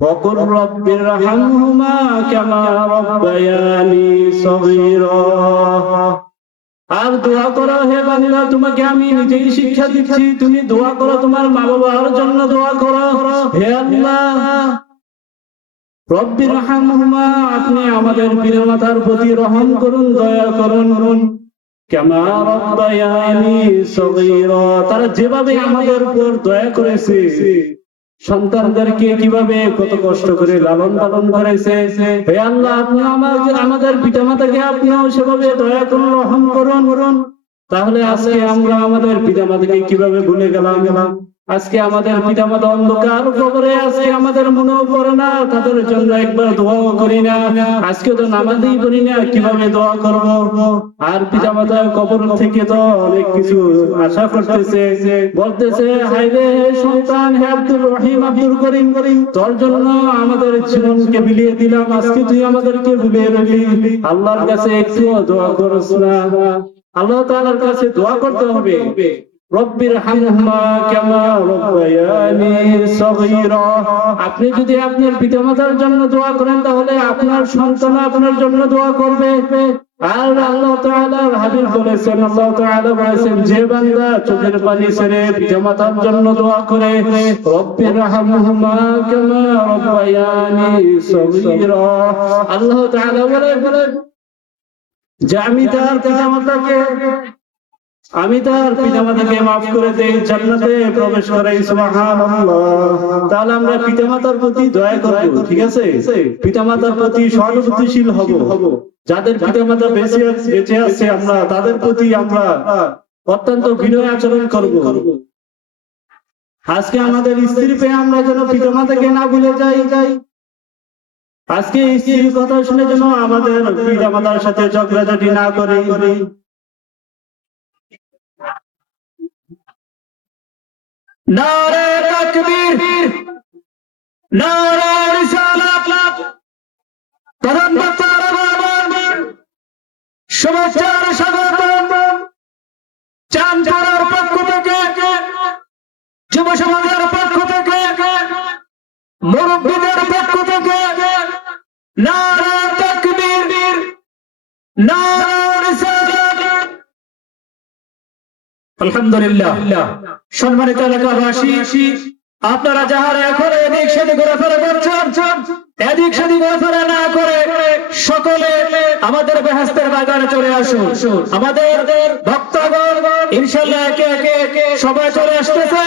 وقل رب ارحمهما كما ربياني صغيرا। আর দোয়া করো, হে বান্দা তোমাকে আমি নিজেই শিক্ষা দিচ্ছি, তুমি দোয়া করো, তোমার মা বাবার জন্য দোয়া করো। হে আল্লাহ রব্বির রহমহুমা, আপনি আমাদের পিতামাতার প্রতি রহম করুন, দয়া করুন। কামা রব্বায়ানি সগীরা, তারা যেভাবে আমাদের উপর দয়া করেছে, সন্তানদেরকে কিভাবে কত কষ্ট করে লালন পালন করেছে। হে আল্লাহ আপনি আমাদের পিতামাতাকে আপনিও সেভাবে দয়া করুন, রহম করুন। তাহলে আজকে আমরা আমাদের পিতামাতাকে কিভাবে ভুলে গেলাম? আজকে আমাদের পিতামাতা অন্ধকার কবরে, আজকে আমাদের মনেও পড়ে না, তাদের জন্য একবার দোয়াও করি না। আজকে তো নামাজই পড়ি না, কিভাবে দোয়া করব? আর পিতামাতার কবর থেকে তো অনেক কিছু আশা করতেছে, বলতেছে হায়রে সন্তান, হে আব্দুর রহিম, আব্দুল করিম, তোর জন্য আমাদের জীবনকে বিলিয়ে দিলাম, আজকে তুই আমাদেরকে ভুলে রইলি। আল্লাহর কাছে একটু দোয়া করছ না? আল্লাহ তাআলার কাছে দোয়া করতে হবে। রব্বির হামহুমা কামা রব্বায়ানি সগীরা। আপনি যদি আপনার পিতামাতার জন্য দোয়া করেন, তাহলে আপনার সন্তান আপনার জন্য দোয়া করবে। আর আল্লাহ তাআলার হাবিব বলেছেন, আল্লাহ তাআলা বলেছেন, যে বান্দা চোখের পানি ছেড়ে পিতামাতার জন্য দোয়া করে, রব্বির হামহুমা কামা রব্বায়ানি সগীরা, আল্লাহ তাআলা বলেন যে আমি তার পিতামাতাকে মাফ করে দেই, জান্নাতে প্রবেশ করাই। সুবহানাল্লাহ। তাহলে আমরা পিতামাতার প্রতি দয়া করব, ঠিক আছে? পিতামাতার প্রতি সহানুভূতিশীল হব। যাদের পিতামাতা বেঁচে আছে আমরা তাদের প্রতি আমরা অত্যন্ত বিনয় আচরণ করব। আজকে আমাদের স্ত্রী পেয়ে আমরা যেন পিতামাতাকে না ভুলে যাই। আজকে স্ত্রীর কথা শুনে যেন আমাদের পিতামাতার সাথে ঝগড়াঝাটি না করি। নারে তাকবীর, নারে রিসালাত, প্রধান বক্তার শুভেচ্ছার স্বাগতম। চাঁদপুরের পক্ষ থেকে, যুব সমাজের পক্ষ থেকে, মুরব্বীদের পক্ষ থেকে নারে তাকবীর, নারে রিসালাত। আলহামদুলিল্লাহ। সম্মানিত এলাকাবাসী, আপনারা যাহারা এখন এদিক সেদিক ঘোরাফেরা করছেন, এদিক সেদিক ঘোরাফেরা না করে সকলে আমাদের বেহেশতের বাগানে চলে আসুন। আমাদের ভক্তগণ ইনশাআল্লাহ একে একে সবাই চলে আসতেছে।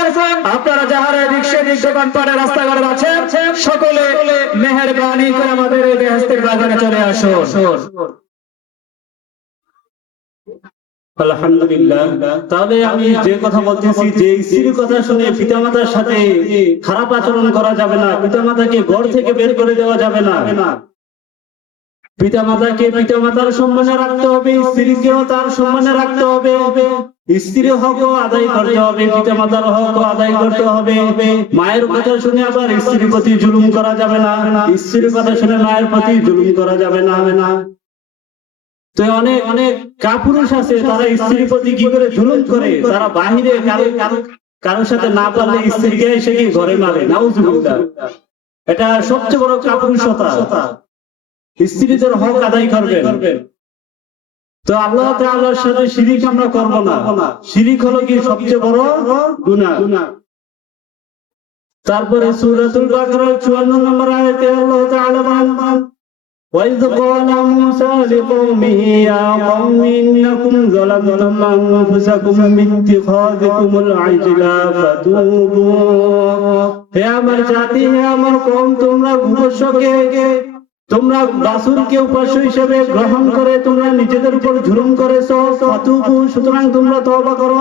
আপনারা যাহারা এদিক সেদিক দোকানপাটে রাস্তাঘাটে আছেন, সকলে মেহেরবানি করে আমাদের এই বেহেশতের বাগানে চলে আসুন। আলহামদুলিল্লাহ। তাহলে আমি যে কথা বলতেছি, যে স্ত্রীর কথা শুনে পিতামাতার সাথে খারাপ আচরণ করা যাবে না, পিতামাতাকে ঘর থেকে বের করে দেওয়া যাবে না। পিতামাতাকে পিতামাতার সম্মানে রাখতে হবে, স্ত্রীকেও তার সম্মানে রাখতে হবে। স্ত্রীর হকও আদায় করতে হবে, পিতামাতার হকও আদায় করতে হবে। মায়ের কথা শুনে আবার স্ত্রীর প্রতি জুলুম করা যাবে না, স্ত্রীর কথা শুনে মায়ের প্রতি জুলুম করা যাবে না। তো অনেক অনেক কাপুরুষ আছে, তারা স্ত্রীর প্রতি কি করে জুলুম করে, তারা বাহিরে কারোর সাথে না পারলে স্ত্রীকে এসে কি ঘরে মারে, নাউজুবিল্লাহ। এটা সবচেয়ে বড় কাপুরুষতা। স্ত্রীদের হক আদায় করবেন। তো আল্লাহ তাআলার সাথে শিরিক আমরা করব না। শিরিক হলো কি সবচেয়ে বড় গুনাহ। তারপরে সূরাতুল বাকারার 54 নম্বর আয়াতে আল্লাহ তাআলা বলেন, وَإِذْ قَالَ مُوسَى لِقَوْمِهِ يَا قَوْمِ إِنَّكُمْ ظَلَمْتُمْ أَنفُسَكُمْ بِاتِّخَاذِكُمُ الْعِجْلَ فَتُوبُوا হে আমার জাতি, হে আমার কওম, তোমরা উপাস্যকে, তোমরা রাসূলকে উপাস্য হিসেবে গ্রহণ করে তোমরা নিজেদের উপর জুলুম করেছো। ফাতুবু, সুতরাং তোমরা তওবা করো।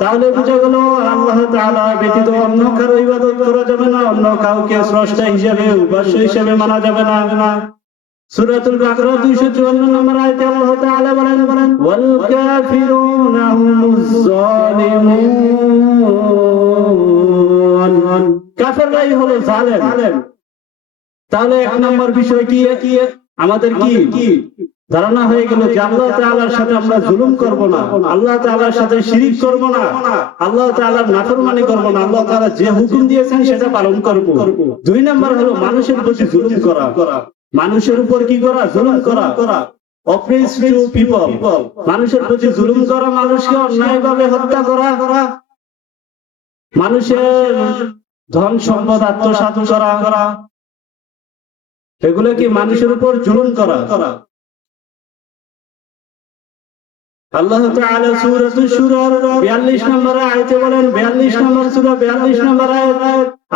তাহলে বুঝা গেল আল্লাহ তাআলা ব্যতীত অন্য কারো ইবাদত করা যাবে না, অন্য কাউকে স্রষ্টা হিসেবে উপাস্য হিসেবে মানা যাবে না। সূরাতুল বাকারা 254 নম্বর আয়াতে আল্লাহ তাআলা বলেন, ওয়াল কাফিরুনা হুমুজ জালিমুন, কাফেররাই হলো জালেম। তাহলে এক নম্বর বিষয় কি, আমাদের কি ধারণা হয়ে গেল যে আল্লাহ তাআলার সাথে আমরা জুলুম করব না, আল্লাহ তাআলার সাথে শিরিক করব না, আল্লাহ তাআলার নাফরমানি করব না, আল্লাহ তাআলা যে হুকুম দিয়েছেন সেটা পালন করব। দুই নম্বর হলো মানুষের প্রতি জুলুম করা, মানুষের উপর কি করা, জুলুম করা, অপ্রেসড পিপল, মানুষের প্রতি জুলুম করা, মানুষকে অন্যায়ভাবে হত্যা করা, মানুষের ধন সম্পদ আত্মসাৎ করা, এগুলো কি মানুষের উপর জুলুম করা। আল্লাহ তাআলা সূরাতুশ শুরার 42 নম্বর আয়াতে বলেন, 42 নম্বর সূরা 42 নম্বর আয়াত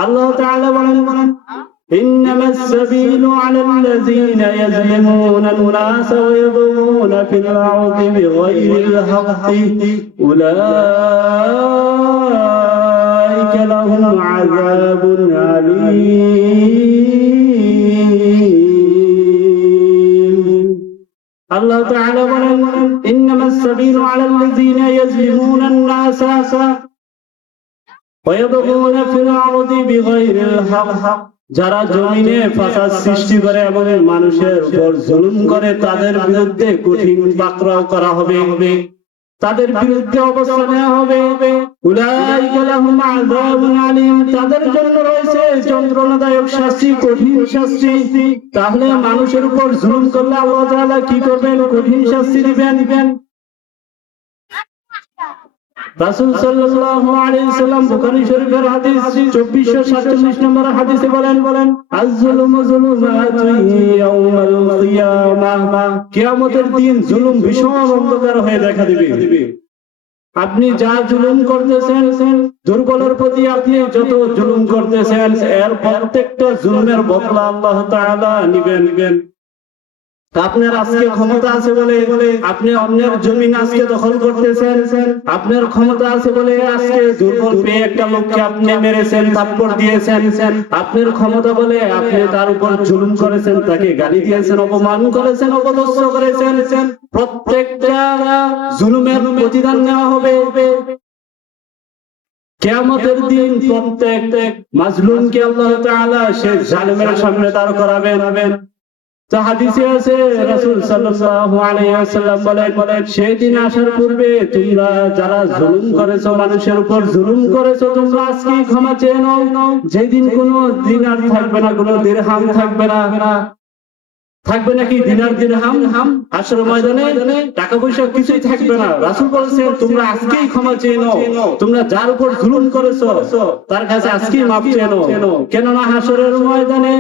আল্লাহ তাআলা বলেন, إنما السبيل على الذين يظلمون الناس ويبغون في الأرض بغير الحق أولئك لهم عذاب أليم আল্লাহ তাআলা বলেন, ইন্নামাস সাবিলু আলাল লাযিনা ইয়াজলিমুনা আন-নাস ওয়া ইয়াবগুনা ফিল আরদি বিগাইরিল হক, যারা জমিনে ফাসাদ সৃষ্টি করে এবং মানুষের উপর জুলুম করে তাদের বিরুদ্ধে কঠিন পাকড়াও করা হবে, তাদের বিরুদ্ধে অবস্থান নেওয়া হবে। উলাইকা লাহুম আযাবুন আলীম, তাদের জন্য রয়েছে যন্ত্রণাদায়ক শাস্তি, কঠিন শাস্তি। তাহলে মানুষের উপর জুলুম করলে আল্লাহ তাআলা কি করবেন, কঠিন শাস্তি দিবেন। রাসূল সাল্লাল্লাহু আলাইহি ওয়াসাল্লাম বুখারী শরীফের হাদিস 2447 নম্বর হাদিসে বলেন, আয-যুলমু যুলুমাতুন ইয়াউমাল কিয়ামাহ, কিয়ামতের দিন জুলুম ভীষণ অন্ধকার হয়ে দেখা দিবে। আপনি যা জুলুম করতেছেন, দুর্বলের প্রতি আপনি যত জুলুম করতেছেন, এর প্রত্যেকটা জুলুমের বদলা আল্লাহ তাআলা নিবেন। আপনার আজকে ক্ষমতা আছে বলে আপনি অন্যের জমিন আজকে দখল করতেছেন, আপনার ক্ষমতা আছে বলে আজকে দুর্বল পেয়ে একটা লোককে আপনি মেরেছেন, থাপ্পড় দিয়েছেন, আপনার ক্ষমতা বলে আপনি তার উপর জুলুম করেছেন, তাকে গালি দিয়েছেন, অপমান করেছেন, অপদস্থ করেছেন। প্রত্যেকটা জুলুমের প্রতিদান নেওয়া হবে। কিয়ামতের দিন প্রত্যেক মাজলুমকে আল্লাহ তাআলা সেই জালেমের সামনে দাঁড় করাবেন। তো হাদিসে আছে রাসূল সাল্লাল্লাহু আলাইহি ওয়াসাল্লাম বলেন, সেই দিন আসার পূর্বে তোমরা যারা জুলুম করেছো, মানুষের উপর জুলুম করেছো, তোমরা আজকে ক্ষমা চেয়ে নাও। যেদিন কোনো দিনার থাকবে না, কোনো দিরহাম থাকবে না, থাকবে নাকি দিনার দিরহাম, হাসরের ময়দানে টাকা পয়সা কিছুই থাকবে না। রাসূল বলেছেন তোমরা আজকেই ক্ষমা চেয়ে নাও, তোমরা যার উপর জুলুম করেছো তার কাছে আজকেই মাফ চেয়ে নাও। কেননা হাসরের ময়দানে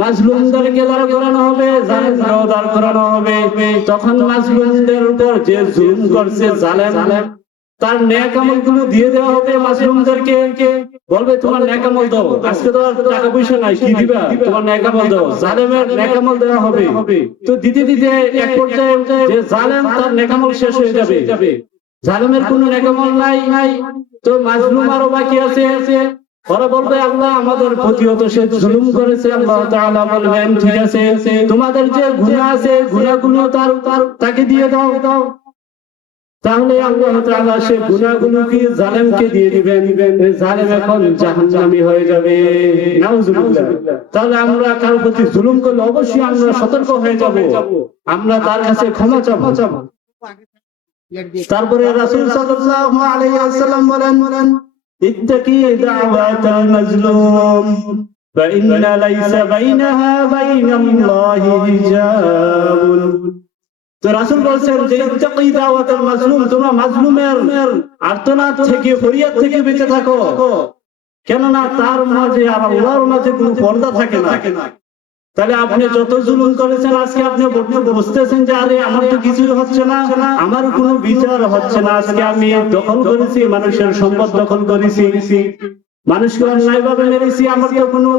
মাজলুমদেরকে দাঁড় করানো হবে, জালেমদেরও দাঁড় করানো হবে। তখন মাজলুমদের উপর যে জুলুম করছে জালেম, তার নেক আমলগুলো দিয়ে দেওয়া হবে মাজলুমদেরকে। বলবে তোমার নেক আমল দাও, আজকে তো টাকা পয়সা নাই, কি দিবা, তোমার নেক আমল দাও। জালেমের নেক আমল দেওয়া হবে। তো দিতে দিতে এক পর্যায়ে যে জালেম, তার নেক আমল শেষ হয়ে যাবে, জালেমের কোনো নেক আমল নাই। তো মাজলুম আরো বাকি আছে। ওরা বলবে আল্লাহ আমাদের প্রতিহত সে জুলুম করেছে। আল্লাহ তাআলা বলবেন ঠিক আছে, তোমাদের যে গুনাহ আছে গুনাহগুলো তাকে দিয়ে দাও। তাহলে আল্লাহ তাআলা সে গুনাহগুলোকে জালেমকে দিয়ে দিবেন, জালেম এখন জাহান্নামী হয়ে যাবে। নাউজুবিল্লাহ। তাহলে আমরা কারোর প্রতি জুলুম করলে অবশ্যই আমরা সতর্ক হয়ে যাব, আমরা তার কাছে ক্ষমা চাবো। তারপরে রাসূল সাল্লাল্লাহু আলাইহি ওয়াসাল্লাম বলেন, ইত্তাকি দাওয়াতাল মাজলুম ফাইন্না লাইসা বাইনাহা বাইনাল্লাহি হিজাবুন। তো রাসূল বলেন যে ইত্তাকি দাওয়াতাল মাজলুম, তোমরা মাজলুমের আর্তনাদ থেকে, ফরিয়াদ থেকে বেঁচে থাকো, কেননা তার মাঝে আর আল্লাহর মাঝে কোনো পর্দা থাকে না। তাহলে আপনি যত জুলুম করেছেন, আজকে আপনি বুঝতেছেন যে আরে আমার তো কিছু হচ্ছে না, আমার কোনো বিচার হচ্ছে না। আজকে আমি দখল করেছি, মানুষের সম্পদ দখল করেছি, মানুষকে অন্যায় ভাবে মেরেছি, আমার তো কোনো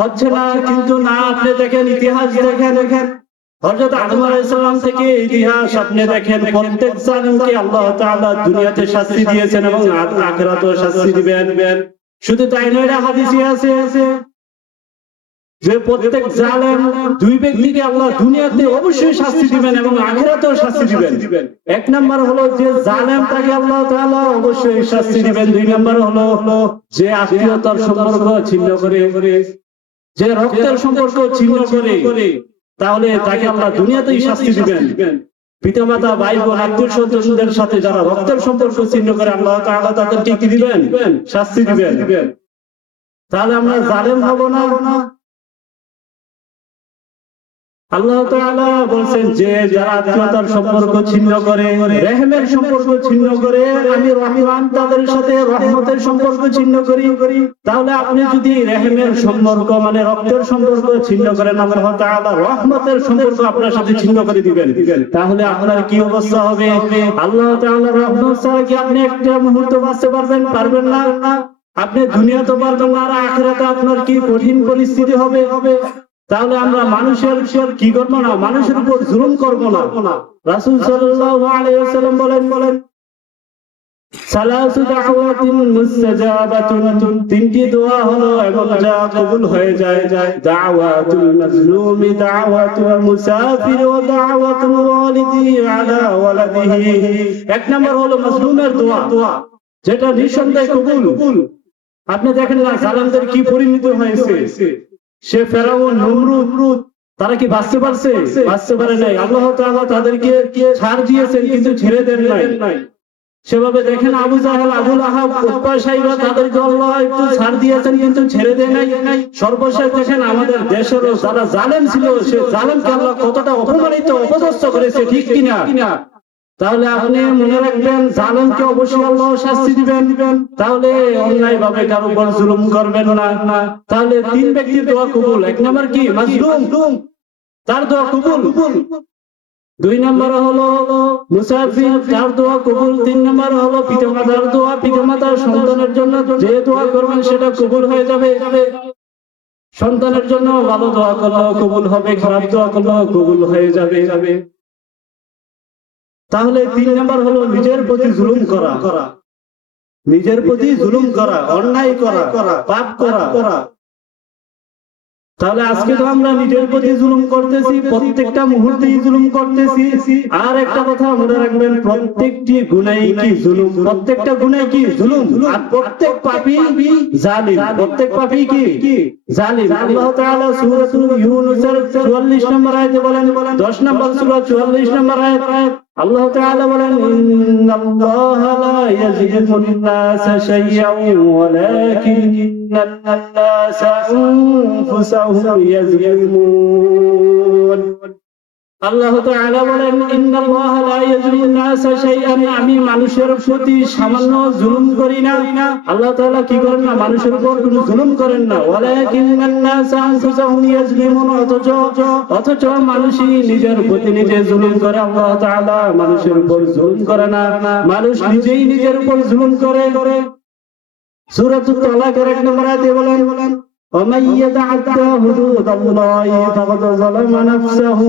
হচ্ছে না। কিন্তু না, আপনি দেখেন ইতিহাস, দেখেন হযরত আদম আলাইহিস সালাম থেকে ইতিহাস আপনি দেখেন, প্রত্যেক জালিমকে আল্লাহ তাআলা দুনিয়াতে শাস্তি দিয়েছেন এবং আখিরাতেও শাস্তি দিবেন। শুধু তাই নয়, হাদিসে আছে যে প্রত্যেক জালেম দুই ব্যক্তিকে আল্লাহ দুনিয়াতে অবশ্যই শাস্তি দিবেন এবং আখিরাতেও শাস্তি দিবেন। এক নাম্বার হলো যে জালেম, তাকে আল্লাহ তাআলা অবশ্যই শাস্তি দিবেন। দুই নাম্বার হলো যে আত্মীয়তার সম্পর্ক ছিন্ন করে, যে রক্তের সম্পর্ক ছিন্ন করে, তাহলে তাকে আল্লাহ দুনিয়াতেই শাস্তি দিবেন। পিতামাতা, ভাই বোন, আত্মীয় স্বজনদের সাথে যারা রক্তের সম্পর্ক ছিন্ন করে, আল্লাহ তাআলা তাদেরকে কি দিবেন? শাস্তি দিবেন। তাহলে আমরা জালেম হব না। আল্লাহ তাআলা বলেন যে যারা আত্মীয়তার সম্পর্ক ছিন্ন করে, রহমের সম্পর্ক ছিন্ন করে, আমি রহমান তাদের সাথে রহমতের সম্পর্ক ছিন্ন করি। তাহলে আপনি যদি রহমের সম্পর্ক মানে রক্তের সম্পর্ক ছিন্ন করেন, আল্লাহ তাআলা রহমতের সম্পর্ক আপনার সাথে ছিন্ন করে দিবেন। তাহলে আপনার কি অবস্থা হবে? আল্লাহ তাআলার রহমত ছাড়া কি আপনি একটা মুহূর্ত বাঁচতে পারবেন না? আপনি দুনিয়াতে পারবেন না, আর আখিরাতে আপনার কি কঠিন পরিস্থিতি হবে। তাহলে আমরা মানুষের কি করব না, মানুষের উপর জুলুম করব না। রাসূল সাল্লাল্লাহু আলাইহি ওয়াসাল্লাম বলেন সালাসু দাওয়াতিন মুস্তাজাবাতুন, তিনটি দোয়া হলো এবং যা কবুল হয়ে যায়। দাওয়াতুল মাজলুমি, দাওয়াতুল মুসাফির ওয়া দাওয়াতুল ওয়ালিদি আলা ওয়ালাদিহি। এক নাম্বার হলো মাজলুমের দোয়া, যেটা নিঃসন্দেহে কবুল। আপনি দেখেন না জালেমদের কি পরিণতি হয়েছে। সে ফেরাউন, নমরুদ, তারা কি বাঁচতে পারে নাই। আল্লাহ তাআলা তাদেরকে ছাড় দিয়েছেন কিন্তু ছেড়ে দেন নাই। সেভাবে দেখেন আবু জাহেল, আবু লাহাব, উতবা, শাইবা, তাদেরকে আল্লাহ একটু ছাড় দিয়েছেন কিন্তু ছেড়ে দেন নাই। সর্বশেষ দেখেন আমাদের দেশেরও যারা জালেম ছিল, সে জালেমকে আল্লাহ কতটা অপমানিত, অপদস্থ করেছে, ঠিক কিনা? তাহলে আপনি মনে রাখবেন, জালেমকে অবশ্যই আল্লাহ শাস্তি দিবেন। তাহলে অন্যায় ভাবে কারো উপর জুলুম করবেন না। তাহলে তিন ব্যক্তির দোয়া কবুল। এক নাম্বার কি? মাজলুম, তার দোয়া কবুল। দুই নাম্বার হলো মুসাফির, তার দোয়া কবুল। তিন নাম্বার হলো পিতামাতার দোয়া, পিতামাতার সন্তানের জন্য যে দোয়া করবেন সেটা কবুল হয়ে যাবে। সন্তানের জন্য ভালো দোয়া করলেও কবুল হবে, খারাপ দোয়া করলেও কবুল হয়ে যাবে। তাহলে তিন নাম্বার হলো নিজের প্রতি জুলুম করা, নিজের প্রতি জুলুম করা, অন্যায় করা, পাপ করা। তাহলে আজকে তো আমরা নিজের প্রতি জুলুম করতেছি, প্রত্যেকটা মুহূর্তেই জুলুম করতেছি। আর একটা কথা মনে রাখবেন, প্রত্যেকটি গুনাহ কি জুলুম, প্রত্যেকটা গুনাহ কি জুলুম। আর প্রত্যেক পাপী জালিম, প্রত্যেক পাপী কি জালিম। আল্লাহ তাআলা সূরা ইউনূসের 44 নম্বর আয়াতে বলেন, 10 নম্বর সূরা 44 নম্বর আয়াত, আল্লাহ তাআলা বলেন ইন্নাল্লাহা লা ইয়াযলিমুন নাসা শাইআন ওয়ালাকিন্নান নাসা আনফুসাহুম ইয়াযলিমুন। আল্লাহ তাআলা বলেন ইন্নাল্লাহা লা ইয়াযলিমুন নাসা শাইআন, আমি মানুষের প্রতি সামান্য জুলুম করি না। আল্লাহ তাআলা কি করেন না, মানুষের উপর কোনো জুলুম করেন না। ওয়ালাকিন্নান নাসা আনফুসাহুম ইয়াযলিমুন, অথচ মানুষই নিজের প্রতি নিজে জুলুম করে। আল্লাহ তাআলা মানুষের উপর জুলুম করে না, মানুষ নিজেই নিজের উপর জুলুম করে। সূরাতুত তালাকের 1 নম্বর আয়াতে বলেন ومن يتعدى حدود الله فقد ظلم نفسه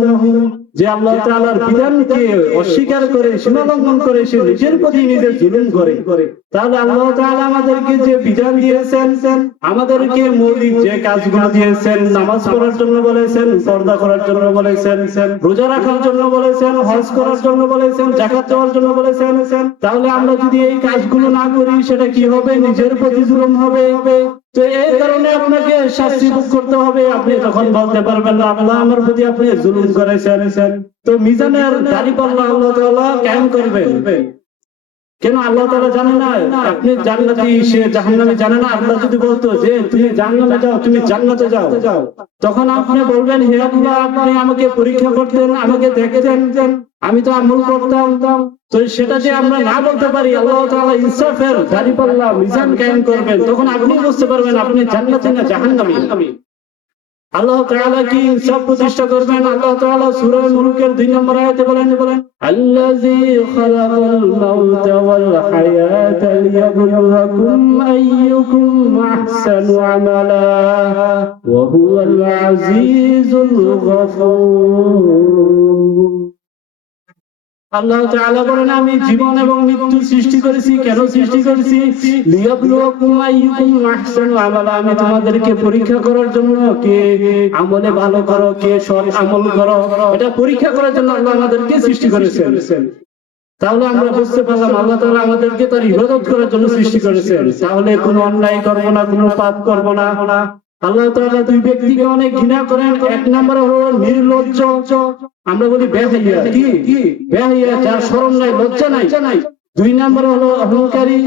যে আল্লাহ তাআলার বিধানকে অস্বীকার করে সীমা লঙ্ঘন করে সে নিজের প্রতি নিজে জুলুম করে, তাহলে আল্লাহ তাআলা আমাদেরকে যে বিধান দিয়েছেন, আমাদেরকে মৌলিক যে কাজগুলো দিয়েছেন, নামাজ পড়ার জন্য বলেছেন, পর্দা করার জন্য বলেছেন, রোজা রাখার জন্য বলেছেন, হজ করার জন্য বলেছেন, যাকাত দেওয়ার জন্য বলেছেন, তাহলে আমরা যদি এই কাজগুলো না করি সেটা কি হবে? নিজের প্রতি জুলুম হবে। তো এই কারণে আপনাকে শাস্তি ভোগ করতে হবে। আপনি তখন বলতে পারবেন না আল্লাহ আমার প্রতি আপনি জুলুম করেছেন। তো মিজানের দাঁড়িপাল্লা আল্লাহ তাআলা কায়েম করবেন। কেন আল্লাহ তাআলা জানে না আপনি জান্নাতি সে জাহান্নামী জানে না? আল্লাহ যদি বলতো যে তুমি জাহান্নামে যাও, তুমি জান্নাতে যাও, তখন আপনি বলবেন হে আল্লাহ আপনি আমাকে পরীক্ষা করতেন, আমাকে দেখতেন, আমি তো আমল করতাম। তো সেটা যে আমরা না বলতে পারি, আল্লাহ তাআলা ইনসাফের দাঁড়িপাল্লা মিজান কায়েম করবেন, তখন আপনি বুঝতে পারবেন আপনি জান্নাতি না জাহান্নামী। আল্লাহ তাআলা কি ইনসাফ প্রতিষ্ঠা করবেন? আল্লাহ তাআলা সূরা মুলুকের 2 নম্বর আয়াতে বলেন আল্লাযী খালাকাল মাউতা ওয়াল হায়াতা লিয়াবলুয়াকুম আইয়ুকুম আহসানু আমালা ওয়া হুয়াল আজিজুল গফুর। আল্লাহ তাআলা বলেন আমি জীবন এবং মৃত্যু সৃষ্টি করেছি। কেন সৃষ্টি করেছি? লিয়াবলুয়াকুম আইয়ুকুম আহসানু আমালা, আমি তোমাদেরকে পরীক্ষা করার জন্য কে আমলে ভালো করো, কে সৎ আমল করো, এটা পরীক্ষা করার জন্য আল্লাহ আমাদেরকে সৃষ্টি করেছেন। তাহলে আমরা বুঝতে পারলাম আল্লাহ তাআলা আমাদেরকে তার ইবাদত করার জন্য সৃষ্টি করেছেন। তাহলে কোনো অন্যায় করব না, কোনো পাপ করব না। আল্লাহ তাআলা দুই ব্যক্তিকে অনেক ঘৃণা করেন। এক নম্বর হলো নির্লজ্জ, আমরা বলি বেহাইয়া। কি বেহাইয়া? যার শরম নাই, লজ্জা নাই। 2 নম্বর হলো অহংকারী।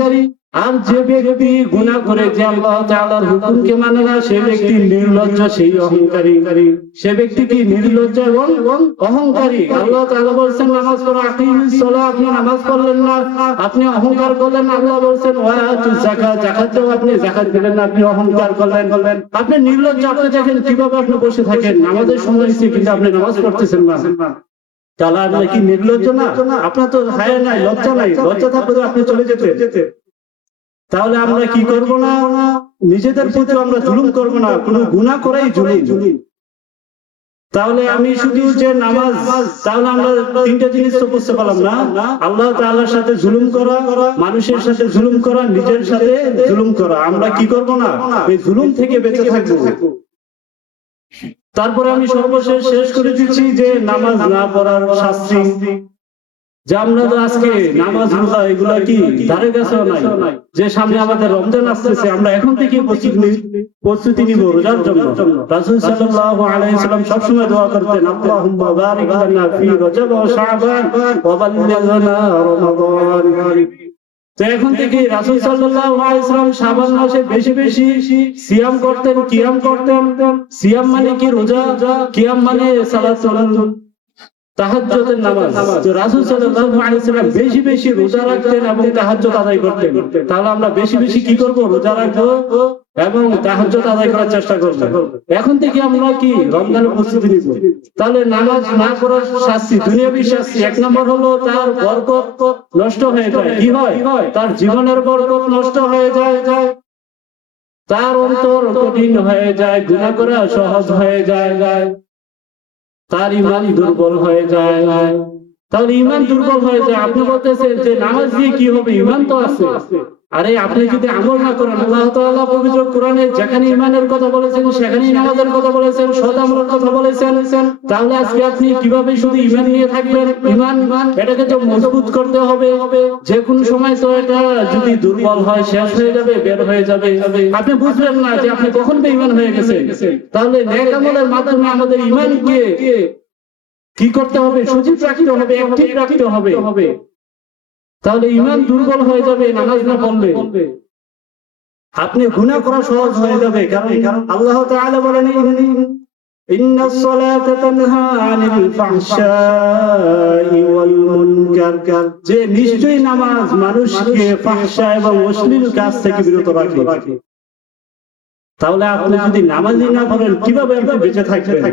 আর যে ব্যক্তি গুনাহ করে, যে আল্লাহ তাআলার হুকুমকে মানে না, সে ব্যক্তি নির্লজ্জ, সেই অহংকারী। সে ব্যক্তি কি? নির্লজ্জ এবং অহংকারী। আল্লাহ তাআলা বলেন নামাজ পড়ো, আকিমুস সালাহ, আপনি নামাজ পড়লেন না, আপনি অহংকার করলেন। আল্লাহ বলেন ওয়া আতুজ যাকাত, যাকাত দাও, আপনি যাকাত দিলেন না, আপনি অহংকার করলেন। আপনি নির্লজ্জ। আপনি দেখেন কিভাবে আপনি বসে থাকেন, নামাজের সময় হচ্ছে কিন্তু আপনি নামাজ পড়তেছেন না। তাহলে আপনি কি নির্লজ্জ না? আপনার তো হায়া নাই, লজ্জা নাই। লজ্জা থাকলে আপনি চলে যেতে। তাহলে আমরা কি করব না? নিজেদের প্রতি আমরা জুলুম করব না, কোনো গুনাহ করাই জুলুম। তাহলে আমি শুধু যে নামাজ, তাহলে আমরা 3টা জিনিস তো বুঝতে পারলাম না। আল্লাহ তাআলার সাথে জুলুম করা, মানুষের সাথে জুলুম করা, নিজের সাথে জুলুম করা। আমরা কি করব না? এই জুলুম থেকে বেঁচে থাকবো। তারপরে আমি সর্বশেষ শেষ করে দিচ্ছি যে নামাজ না পড়ার শাস্তি। যে আমরা তো আজকে নামাজ রোজা এগুলা কি ধারে কাছেও নাই, যে সামনে আমাদের রমজান আসতেছে, আমরা এখন থেকে প্রস্তুতি নিব রোজার জন্য। রাসূল সাল্লাল্লাহু আলাইহি ওয়াসাল্লাম সবসময় দোয়া করতেন আল্লাহুম্মা বারিক লানা ফি রজব ওয়া শাবান ওয়া বাল্লিগনা রমাদান। তো এখন থেকে রাসূল সাল্লাল্লাহু আলাইহি ওয়াসাল্লাম শাবান মাসে বেশি বেশি সিয়াম করতেন, কিয়াম করতেন। সিয়াম মানে কি? রোজা। কিয়াম মানে সালাতুল তাহাজ্জুদের নামাজ। তো রাসূল সাল্লাল্লাহু আলাইহি ওয়াসাল্লাম বেশি বেশি রোজা রাখতেন এবং তাহাজ্জুদ আদায় করতেন। তাহলে আমরা বেশি বেশি কি করব? রোজা রাখবো এবং তাহাজ্জুদ আদায় করার চেষ্টা করব। এখন থেকে আমরা কি রমজানের প্রস্তুতি নিব। তাহলে নামাজ না পড়ার শাস্তি, দুনিয়াবী শাস্তি, 1 নম্বর হলো তার বরকত নষ্ট হয়ে যায়। কি হয়? তার জীবনের বরকত নষ্ট হয়ে যায়, তার অন্তর কঠিন হয়ে যায়, গুনাহ করা সহজ হয়ে যায়, তার ঈমান দুর্বল হয়ে যায়। তাহলে ঈমান দুর্বল হয়ে যায়। আপনি বলতেছেন যে নামাজ দিয়ে কি হবে? ঈমান তো আছে। আরে আপনি যদি আমল না করেন, আল্লাহ তাআলা পবিত্র কোরআনে যেখানে ঈমানের কথা বলেছেন সেখানেই নামাজের কথা বলেছেন, সৎ আমলের কথা বলেছেন। তাহলে আজকে আপনি কিভাবে শুধু ঈমান নিয়ে থাকবেন? ঈমান এটাকে তো মজবুত করতে হবে। যে কোন সময় তো এটা যদি দুর্বল হয়, শেষ হয়ে যাবে, বের হয়ে যাবে। আপনি বুঝবেন না যে আপনি কখন বেঈমান হয়ে গেছেন। তাহলে নেক আমলের মাধ্যমে আমাদের ঈমানকে কি করতে হবে? সজীব রাখতে হবে, অ্যাক্টিভ রাখতে হবে। তাহলে ঈমান দুর্বল হয়ে যাবে নামাজ না পড়লে। আপনি গুনাহ করা সহজ হয়ে যাবে। কারণ আল্লাহ তাআলা বলেন ইন্নাস সালাতা তানহা আনিল ফাহশাই ওয়াল মুনকার, যে নিশ্চয়ই নামাজ মানুষকে ফাহশা এবং অশ্লীল কাজ থেকে বিরত রাখে। তাহলে আপনি যদি নামাজই না পড়েন কিভাবে আপনি বেঁচে থাকবেন?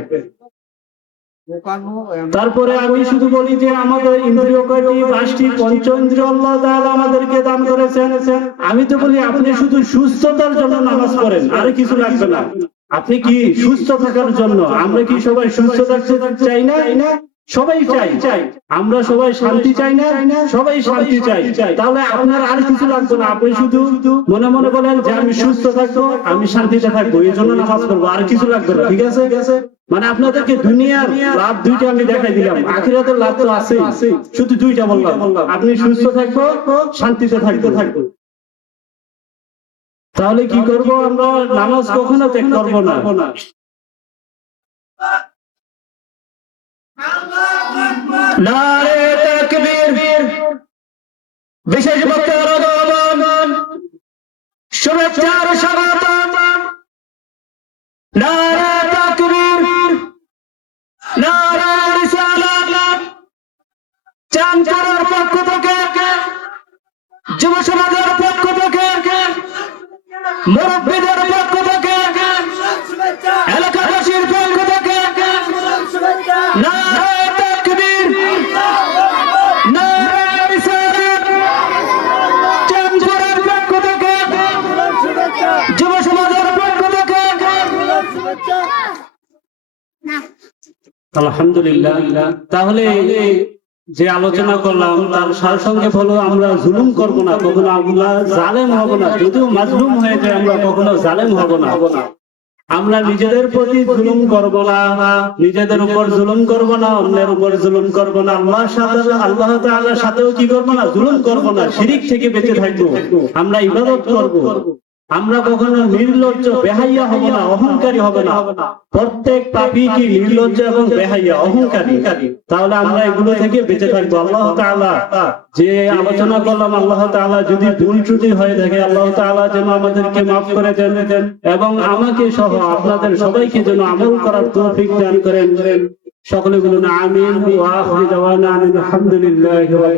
তারপরে আমি শুধু বলি যে আমাদের ইন্দ্রিয় কয়টি? 5টি। পঞ্চেন্দ্রিয় আল্লাহ তাআলা আমাদেরকে দান করেছেন। আমি তো বলি আপনি শুধু সুস্থতার জন্য নামাজ পড়েন, আর কিছু লাগবে না। আপনি কি সুস্থ থাকার জন্য? আমরা কি সবাই সুস্থ থাকতে চাই না? সবাই চাই, আমরা সবাই শান্তি চাই না, সবাই শান্তি চাই। তাহলে আপনার আর কিছু লাগবে না, আপনি শুধু মনে মনে বলেন যে আমি সুস্থ থাকবো, আমি শান্তিতে থাকবো, এই জন্য নামাজ পড়বো, আর কিছু লাগবে না। ঠিক আছে? মানে আপনাদেরকে দুনিয়ার লাভ দুইটা আমি দেখাই দিলাম, আখিরাতের লাভ তো আছে, শুধু দুইটা বললাম। আপনি সুস্থ থাকবো, শান্তিতে থাকবো। তাহলে কি করব আমরা? নামাজ কখনো ত্যাগ করবো না। নারে তাকবীর, বিশেষ বক্তার আগমন, শুভেচ্ছার স্বাগতম। নারে তাকবীর, নারে রিসালাত, চাঁদপুরের পক্ষ থেকে, যুব সমাজের পক্ষ থেকে, মুরব্বীদের পক্ষ থেকে, এলাকাবাসীর পক্ষ থেকে নারে তাকবীর, নারে রিসালাত, চাঁদপুরের পক্ষ থেকে, যুব সমাজের পক্ষ থেকে। আলহামদুলিল্লাহ। তাহলে যে আলোচনা করলাম তার সারসংক্ষেপ হলো, আমরা জুলুম করব না, কখনো আমরা জালেম হব না। যদিও মাজলুম হয়ে যায়, আমরা কখনো জালেম হব না। আমরা নিজেদের প্রতি জুলুম করব না, নিজেদের উপর জুলুম করব না, অন্যের উপর জুলুম করব না। আল্লাহ তাআলার সাথেও কি করব না? জুলুম করব না। শিরিক থেকে বেঁচে থাকবো, আমরা ইবাদত করব। আমরা কখনো নির্লজ্জ বেহাইয়া হব না, অহংকারী হবে না। প্রত্যেক পাপী কি নির্লজ্জ এবং বেহাইয়া, অহংকারী। তাহলে আমরা এগুলো থেকে বেঁচে থাকবো। আল্লাহ তাআলা যে আলোচনা করলাম, আল্লাহ তাআলা যদি ভুল ত্রুটি হয়ে থাকে, আল্লাহ তাআলা যেন আমাদেরকে মাফ করে দেন এবং আমাকে সহ আপনাদের সবাইকে যেন আমল করার তৌফিক দান করেন। সকলে বলুন আমিন। ওয়া আখিরু দাওয়ানা আলহামদুলিল্লাহি।